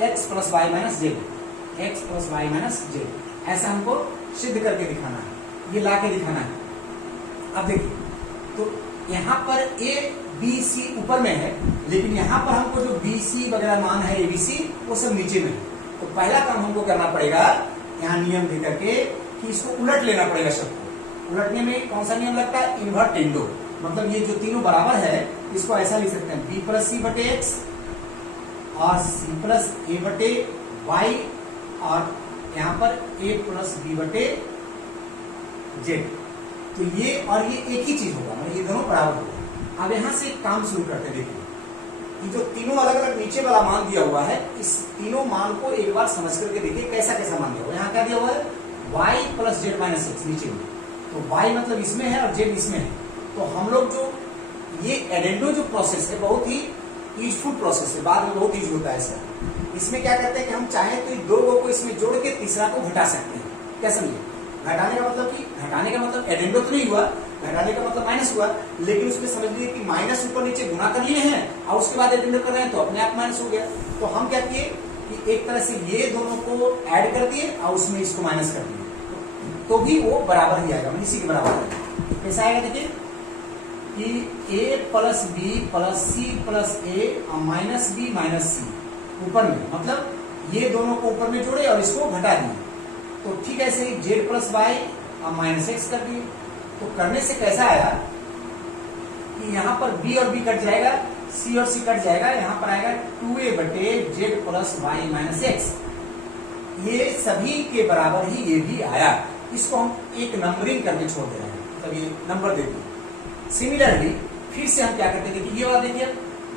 x plus y minus z, x plus y minus z. ऐसा हमको सिद्ध करके दिखाना है, ये ला के दिखाना है। अब देखिए तो यहाँ पर ए बी सी ऊपर में है, लेकिन यहाँ पर हमको जो बी सी वगैरह मान है एबीसी वो सब नीचे में है। तो पहला काम हमको करना पड़ेगा यहाँ नियम दे करके कि इसको उलट लेना पड़ेगा सबको। उलटने में कौन सा नियम लगता है, इन्वर्टेंडो, मतलब ये जो तीनों बराबर है इसको ऐसा लिख सकते हैं, बी प्लस सी बटे एक्स और सी प्लस ए बटे वाई, और यहाँ पर ए प्लस बी बटे जेड। तो ये और ये एक ही चीज होगा, मतलब ये दोनों बराबर होगा। अब यहाँ से काम शुरू करते हैं। देखिए ये जो तीनों अलग अलग नीचे वाला मान दिया हुआ है, इस तीनों मान को एक बार समझ करके देखिए कैसा कैसा मान दिया हुआ है। यहाँ क्या दिया हुआ है, y plus z minus x नीचे में, तो y मतलब इसमें है और z इसमें है। तो हम लोग जो ये एडेंडो जो प्रोसेस है बहुत ही यूजफुल प्रोसेस है, बाद में बहुत यूज होता है सर। इसमें क्या करते हैं कि हम चाहें तो दो को इसमें जोड़ के तीसरा को घटा सकते हैं। क्या समझिए, घटाने का मतलब कि घटाने का मतलब एडेंडो तो नहीं हुआ, घटाने का मतलब माइनस हुआ, लेकिन उसमें समझ लीजिए कि माइनस ऊपर नीचे गुना कर लिए हैं और उसके बाद एडेंडो कर रहे हैं तो अपने आप माइनस हो गया। तो हम क्या किए कि एक तरह से ये दोनों को ऐड कर दिए और उसमें इसको माइनस कर दिए, तो भी वो बराबर ही आएगा, इसी के बराबर आएगा। कैसा आएगा देखिए कि a plus b plus c plus a और माइनस बी माइनस सी ऊपर में, मतलब ये दोनों को ऊपर में जोड़े और इसको घटा दिए। तो ठीक है, ऐसे ही जेड प्लस वाई और माइनस एक्स कर दिए। तो करने से कैसा आया कि यहाँ पर बी और बी कट जाएगा, सी और सी कट जाएगा, यहाँ पर आएगा 2a बटे z plus y minus x. ये सभी के बराबर ही ये भी आया। इसको हम एक नंबरिंग करके छोड़ दे रहे हैं, मतलब ये नंबर देते। सिमिलरली फिर से हम क्या करते हैं, देखिए ये वाला देखिए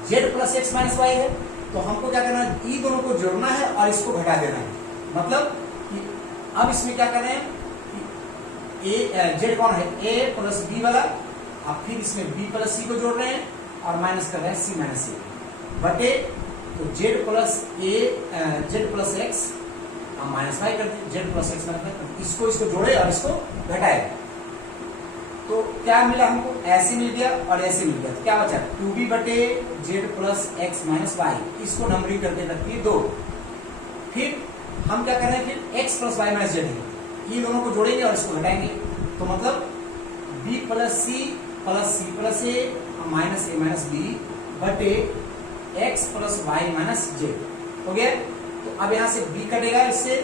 z plus x minus y है, तो हमको क्या करना है, ई दोनों को जोड़ना है और इसको घटा देना है। मतलब कि अब इसमें क्या कर रहे हैं, ए जेड कौन है, ए प्लस बी वाला, अब फिर इसमें बी प्लस सी को जोड़ रहे हैं और माइनस कर रहे हैं सी माइनस सी बटे, तो z plus a z plus x minus y कर दिए, जेड प्लस एक्स माइनस, इसको जोड़े और इसको घटाए। तो क्या मिला हमको, ऐसे मिल गया और ऐसे मिल गया, तो क्या बचा 2b बटे z plus x minus y, इसको नंबरिंग करके रखती है 2। फिर हम क्या कर रहे हैं, फिर x plus y minus z है, ये दोनों को जोड़ेंगे और इसको घटाएंगे। तो मतलब b plus c plus a minus a minus b बटे x plus y minus z हो गया। तो अब यहाँ से b कटेगा, इससे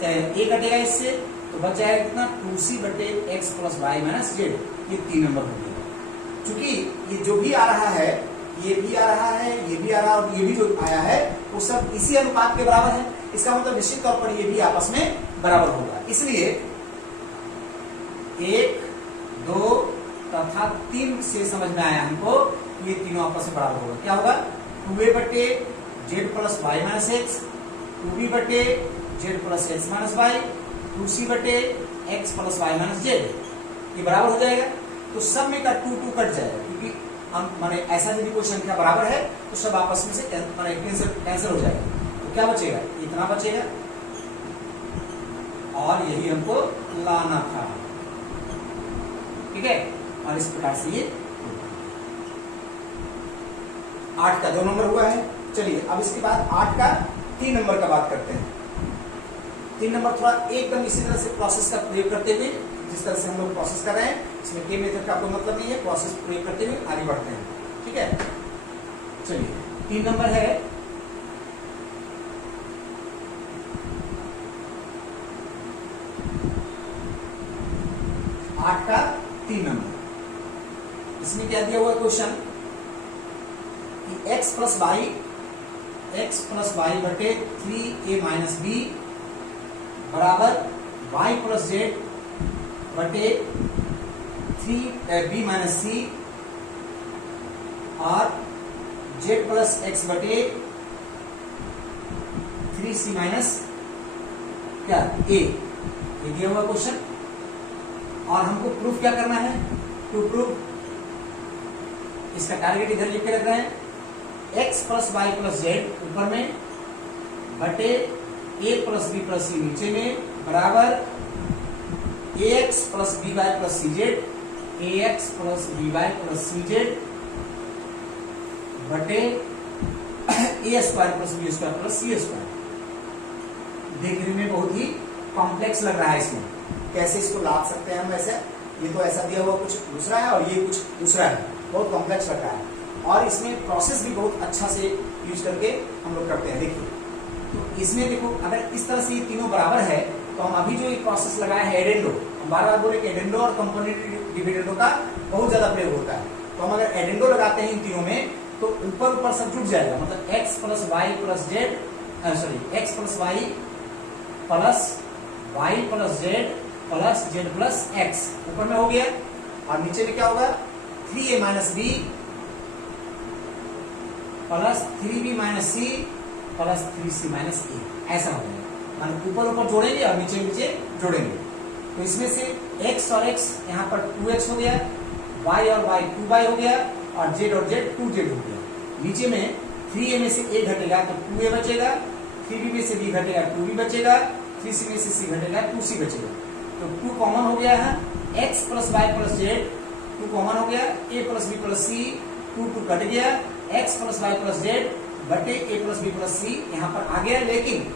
a कटेगा, इससे तो बच जाएगा कितना 2c बटे x plus y minus z. ये 3 नंबर हो गया। चूंकि ये जो भी आ रहा है, ये भी आ रहा है, ये भी आ रहा है और ये भी जो आया है वो सब इसी अनुपात के बराबर है। इसका मतलब निश्चित तौर पर ये भी आपस में बराबर होगा। इसलिए 1, 2 तथा 3 से समझ में आया हमको ये तीनों आपस में बराबर होगा। क्या होगा, 2a बटे z plus y minus x, 2b बटे z plus x minus y, 2c बटे x plus y minus z, ये बराबर हो जाएगा। तो सब में का 2 कट जाएगा, क्योंकि हम माने ऐसा यदि कोई संख्या बराबर है तो सब आपस में से कैंसिल हो जाएगा। तो क्या बचेगा, इतना बचेगा और यही हमको लाना था। ठीक है, और इस प्रकार से ये 8 का 2 नंबर हुआ है। चलिए अब इसके बाद 8 का 3 नंबर का बात करते हैं। 3 नंबर थोड़ा एकदम इसी तरह से प्रोसेस का प्रयोग करते हुए, जिस तरह से हम लोग प्रोसेस कर रहे हैं, इसमें के मेथड का कोई मतलब नहीं है, प्रोसेस प्रयोग करते हुए आगे बढ़ते हैं। ठीक है, चलिए 3 नंबर है, आठ का 3 नंबर। इसमें क्या दिया हुआ क्वेश्चन कि x प्लस वाई बटे 3a माइनस बी बराबर y प्लस जेड बटे 3b माइनस सी और z प्लस एक्स बटे 3c माइनस क्या a, ये दिया हुआ क्वेश्चन। और हमको प्रूफ क्या करना है, टू प्रूफ इसका टारगेट इधर लिख के रख रहे हैं, x plus y plus z ऊपर में बटे a plus b plus c नीचे में बराबर ax plus b y plus c z, ax plus b y plus c z बटे a square plus b square plus c square. देखने में बहुत ही कॉम्प्लेक्स लग रहा है, इसमें कैसे इसको लाद सकते हैं हम ऐसे, ये तो ऐसा दिया हुआ कुछ दूसरा है और ये कुछ दूसरा है, बहुत कॉम्प्लेक्स लग रहा है। और इसमें प्रोसेस भी बहुत अच्छा से यूज करके हम लोग करते हैं। देखिए तो इसमें देखो, अगर इस तरह से ये तीनों बराबर है तो हम अभी जो ये प्रोसेस लगाया है एडेंडो, हम बार बार बोले कि एडेंडो और कंपोनेंट डिविडेंडो का बहुत ज्यादा प्रयोग होता है। तो हम अगर एडेंडो लगाते हैं इन तीनों में तो ऊपर ऊपर सब जुड़ जाएगा, मतलब x plus y plus z, sorry x plus y plus z plus z plus x ऊपर में हो गया, और नीचे में क्या होगा 3a minus b plus 3b minus c plus 3c minus a, ऐसा हो जाएगा। माने ऊपर ऊपर जोड़ेंगे और नीचे नीचे जोड़ेंगे। तो इसमें से x और x यहाँ पर 2x हो गया, y और y 2y हो गया, और z और z 2z हो गया। नीचे में 3a में से a घटेगा तो 2a बचेगा, 3b में से b घटेगा 2b बचेगा, 3c में से c घटेगा 2c बचेगा। तो 2 कॉमन हो गया है, x plus y plus z 2 common हो गया, a plus b plus c 2 cut गया, x plus y plus z बटे a plus b plus c यहाँ पर आ गया। लेकिन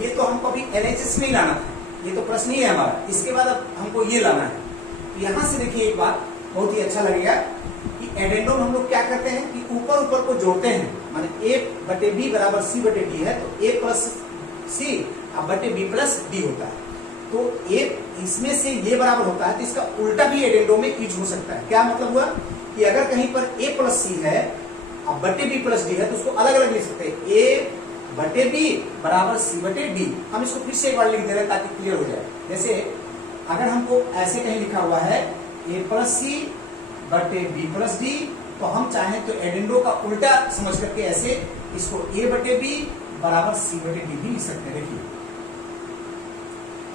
ये तो हमको अभी LHS नहीं लाना था, ये तो प्रश्न ही है हमारा। इसके बाद अब हमको ये लाना है। यहाँ से देखिए एक बात बहुत ही अच्छा लगेगा कि एडेंडो में हम लोग क्या करते हैं कि ऊपर ऊपर को जोड़ते हैं, माने a बटे b बराबर c बटे d है, तो a प्लस c बटे b प्लस d होता है। तो ए इसमें से ये बराबर होता है तो इसका उल्टा भी एडेंडो में यूज हो सकता है। क्या मतलब हुआ कि अगर कहीं पर ए प्लस सी है अब बटे बी प्लस डी है तो उसको अलग अलग लिख सकते हैं, ए बटे बी बराबर सी बटे डी। हम इसको फिर से एक बार लिख दे रहे हैं ताकि क्लियर हो जाए। जैसे अगर हमको ऐसे कहीं लिखा हुआ है ए प्लस सी बटे बी प्लस डी, तो हम चाहें तो एडेंडो का उल्टा समझ करके ऐसे इसको ए बटे बी बराबर सी बटे डी भी लिख सकते हैं। देखिए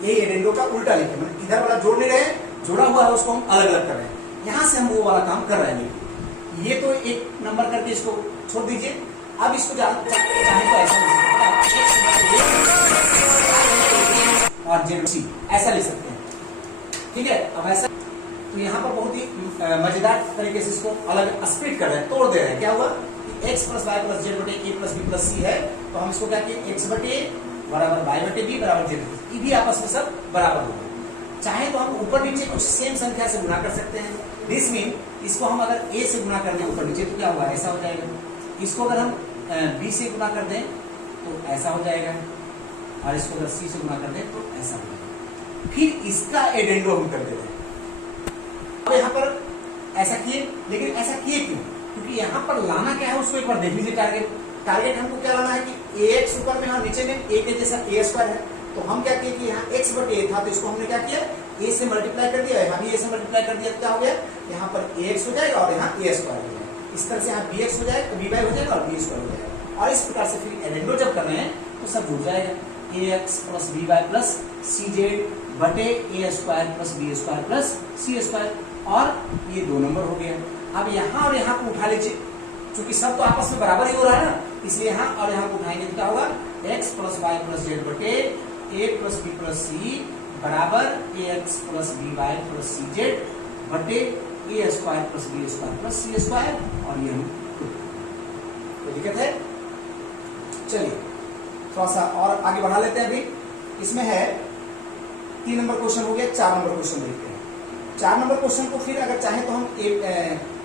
ये एडेंडो का उल्टा लिखे, मतलब इधर वाला जोड़ नहीं रहे, जोड़ा हुआ है उसको हम अलग अलग कर रहे हैं। यहां से हम वो वाला काम कर रहे हैं। ये तो एक नंबर करके इसको छोड़ दीजिए। अब इसको चाहे तो ऐसा लिख सकते हैं और जेड सी ऐसा लिख सकते हैं, ठीक है। अब ऐसा तो यहाँ पर बहुत ही मजेदार तरीके से इसको अलग स्प्लिट कर रहे हैं, तोड़ दे रहे हैं। क्या हुआ कि x plus y plus z बटे a plus b plus c है, तो हम इसको क्या किए x बटे ए बराबर वाई बटे बी बराबर जेड, ये भी आपस में सब बराबर होगा। चाहे तो हम ऊपर नीचे कुछ सेम संख्या से गुणा कर सकते हैं। दिस मीन इसको हम अगर a से गुणा कर दें ऊपर नीचे तो क्या होगा, ऐसा हो जाएगा। इसको अगर हम b से गुणा कर दें तो ऐसा हो जाएगा, और इसको अगर c से गुणा कर दें तो ऐसा हो जाएगा। फिर इसका एडेंडो हम कर देते हैं। अब यहाँ पर ऐसा किए, लेकिन ऐसा किए क्यों? क्योंकि यहाँ पर लाना क्या है उसको एक बार देख लीजिए। टारगेट हमको क्या लाना है कि ax ऊपर में और नीचे में a के जैसा a स्क्वायर है, तो हम क्या किए कि यहाँ x बटे a था तो इसको हमने क्या किया a से मल्टीप्लाई कर दिया, यहाँ भी a से मल्टीप्लाई कर दिया तो क्या हो गया, यहाँ पर ax हो जाएगा और यहाँ a स्क्वायर हो जाएगा। इस तरह से यहाँ bx हो जाएगा, b वाई हो जाएगा और b स्क्वायर हो जाएगा। और इस प्रकार से फिर एडेंडो जब कर रहे हैं तो सब जुड़ जाएगा, ax plus b y plus c z बटे a square plus b square plus c square, और ये 2 नंबर हो गया। अब यहाँ और यहाँ को उठा लीजिए, क्योंकि सब तो आपस में बराबर ही हो रहा है ना, इसलिए यहाँ और यहाँ को उठाएंगे तो क्या होगा, x plus y plus z बटे a plus b plus c बराबर ax plus b y plus c z बटे a square plus b square plus c square, और ये हम कोई दिक्कत है। चलिए थोड़ा सा और आगे बढ़ा लेते हैं। अभी इसमें है 3 नंबर क्वेश्चन हो गया, 4 नंबर क्वेश्चन देखते हैं। 4 नंबर क्वेश्चन को फिर अगर चाहें तो हम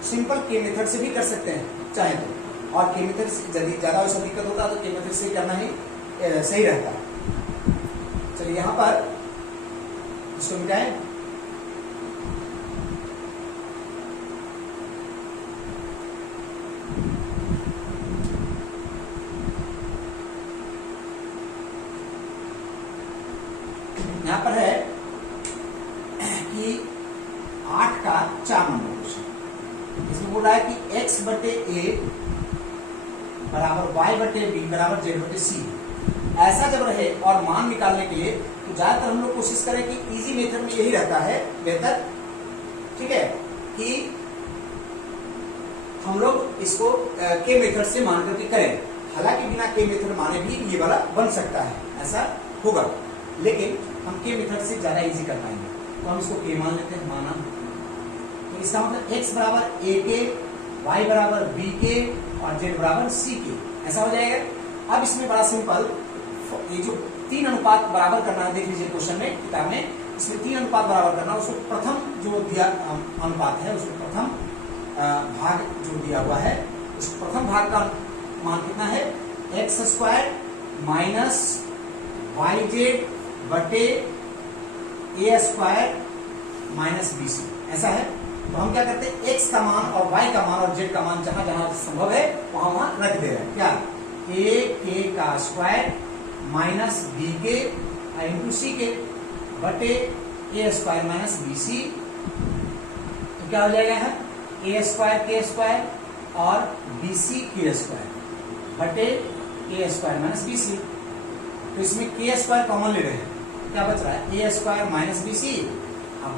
सिंपल के मेथड से भी कर सकते हैं चाहे तो, और के मेथड से यदि ज्यादा वैसा दिक्कत होता है तो के मेथड से करना ही सही रहता है। चलिए यहाँ पर इसको मिटाएं। यहाँ पर है कि 8 का 4 नंबर क्वेश्चन। इसमें बोल रहा है कि x बटे a बराबर y बटे b बराबर z बटे c, ऐसा जब रहे और मान निकालने के लिए तो ज्यादातर हम लोग कोशिश करें कि इजी मेथड में यही रहता है बेहतर, ठीक है, कि हम लोग इसको के मेथड से मान करके करें। हालांकि बिना के मेथड माने भी ये वाला बन सकता है, ऐसा होगा, लेकिन हम के मेथड से ज्यादा इजी कर पाएंगे। तो हम इसको के मान लेते हैं, माना, तो इसका मतलब x बराबर a के, y बराबर b के और z बराबर c के, ऐसा हो जाएगा। अब इसमें बड़ा सिंपल, ये जो 3 अनुपात बराबर करना है, देख लीजिए क्वेश्चन में, किताब में, इसमें 3 अनुपात बराबर करना, उसको प्रथम जो दिया अनुपात है उसको प्रथम भाग जो दिया हुआ है, उस प्रथम भाग का मान कितना है, x square minus y z बटे a square minus b c, ऐसा है। तो हम क्या करते हैं, x का मान और y का मान और z का मान जहां जहां संभव है वहां वहां रख दे रहे हैं। क्या, a के का स्क्वायर माइनस b के इंटू सी के बटे ए स्क्वायर माइनस बी सी, तो क्या हो जाएगा है, ए स्क्वायर के स्क्वायर और बी सी के स्क्वायर बटे ए स्क्वायर माइनस बी सी। तो इसमें के स्क्वायर कॉमन ले रहे हैं, क्या बच रहा है, ए स्क्वायर माइनस बी सी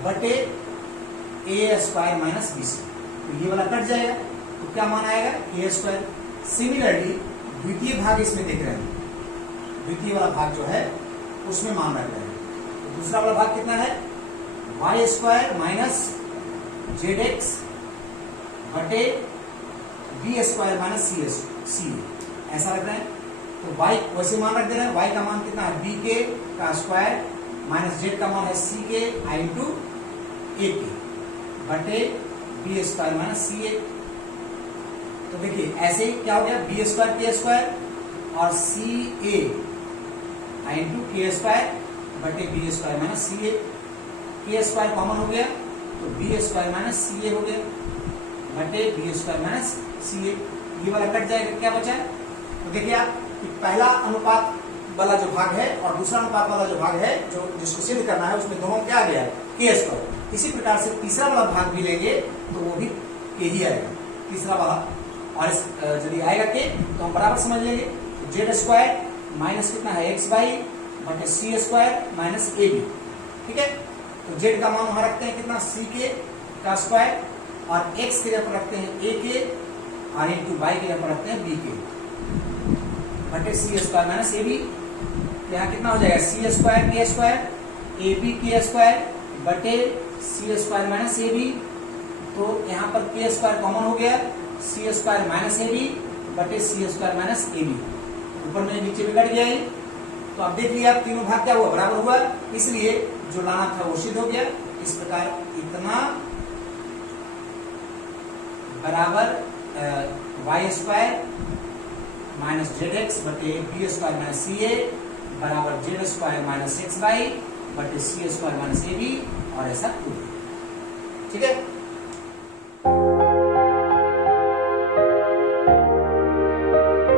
बटे ए स्क्वायर माइनस बी सी, तो ये वाला कट जाएगा, तो क्या मान आएगा, ए स्क्वायर। सिमिलरली द्वितीय भाग इसमें देख रहे हैं, द्वितीय वाला भाग जो है उसमें मान रख रहे हैं, तो दूसरा वाला भाग कितना है, y square minus z x बटे बी स्क्वायर माइनस सी, ऐसा रख रहे हैं। तो y वैसे मान रख दे रहे हैं, y का मान कितना है, b के का स्क्वायर माइनस z का मान है c के आई इंटू ए के बटे बी स्क्वायर माइनस सी ए। तो देखिए ऐसे ही क्या हो गया, बी स्क्वायर के स्क्वायर और सी ए आई इंटू के स्क्वायर बटे बी स्क्वायर माइनस सी ए, के स्क्वायर कॉमन हो गया तो बी स्क्वायर माइनस सी ए हो गया बटे बी स्क्वायर माइनस सी ए, ये वाला कट जाएगा, क्या बचा? तो देखिए आप कि पहला अनुपात वाला जो भाग है और दूसरा अनुपात वाला जो भाग है जो जिसको सिद्ध करना है उसमें दोनों क्या आ गया है? के स्क्वायर। इसी प्रकार से तीसरा वाला भाग भी लेंगे तो वो भी के ही आएगा, तीसरा वाला। और यदि आएगा के तो हम बराबर समझ लेंगे, जेड स्क्वायर माइनस कितना है एक्स बाई बटे c square minus a B, ठीक है। तो जेड का मान वहां रखते हैं कितना? सी के का स्क्वायर, और एक्स के जगह पर रखते हैं ए के, और इंटू वाई के जगह पर रखते हैं बी के बटे c square minus a B. यहाँ कितना हो जाएगा? सी स्क्वायर के स्क्वायर ए बी के स्क्वायर बटे c square minus a B. तो यहाँ पर के स्क्वायर कॉमन हो गया, सी स्क्वायर माइनस ए बी बटे c square minus a B, ऊपर में नीचे बिगड़ गया है। तो अब देख लिया, तीनों भाग क्या हुआ? बराबर हुआ, इसलिए जो लाना था वो सिद्ध हो गया। इस प्रकार इतना बराबर y square minus z x बटे b square minus c a बराबर z square minus x y बटे c square minus a b, और ऐसा, ठीक है।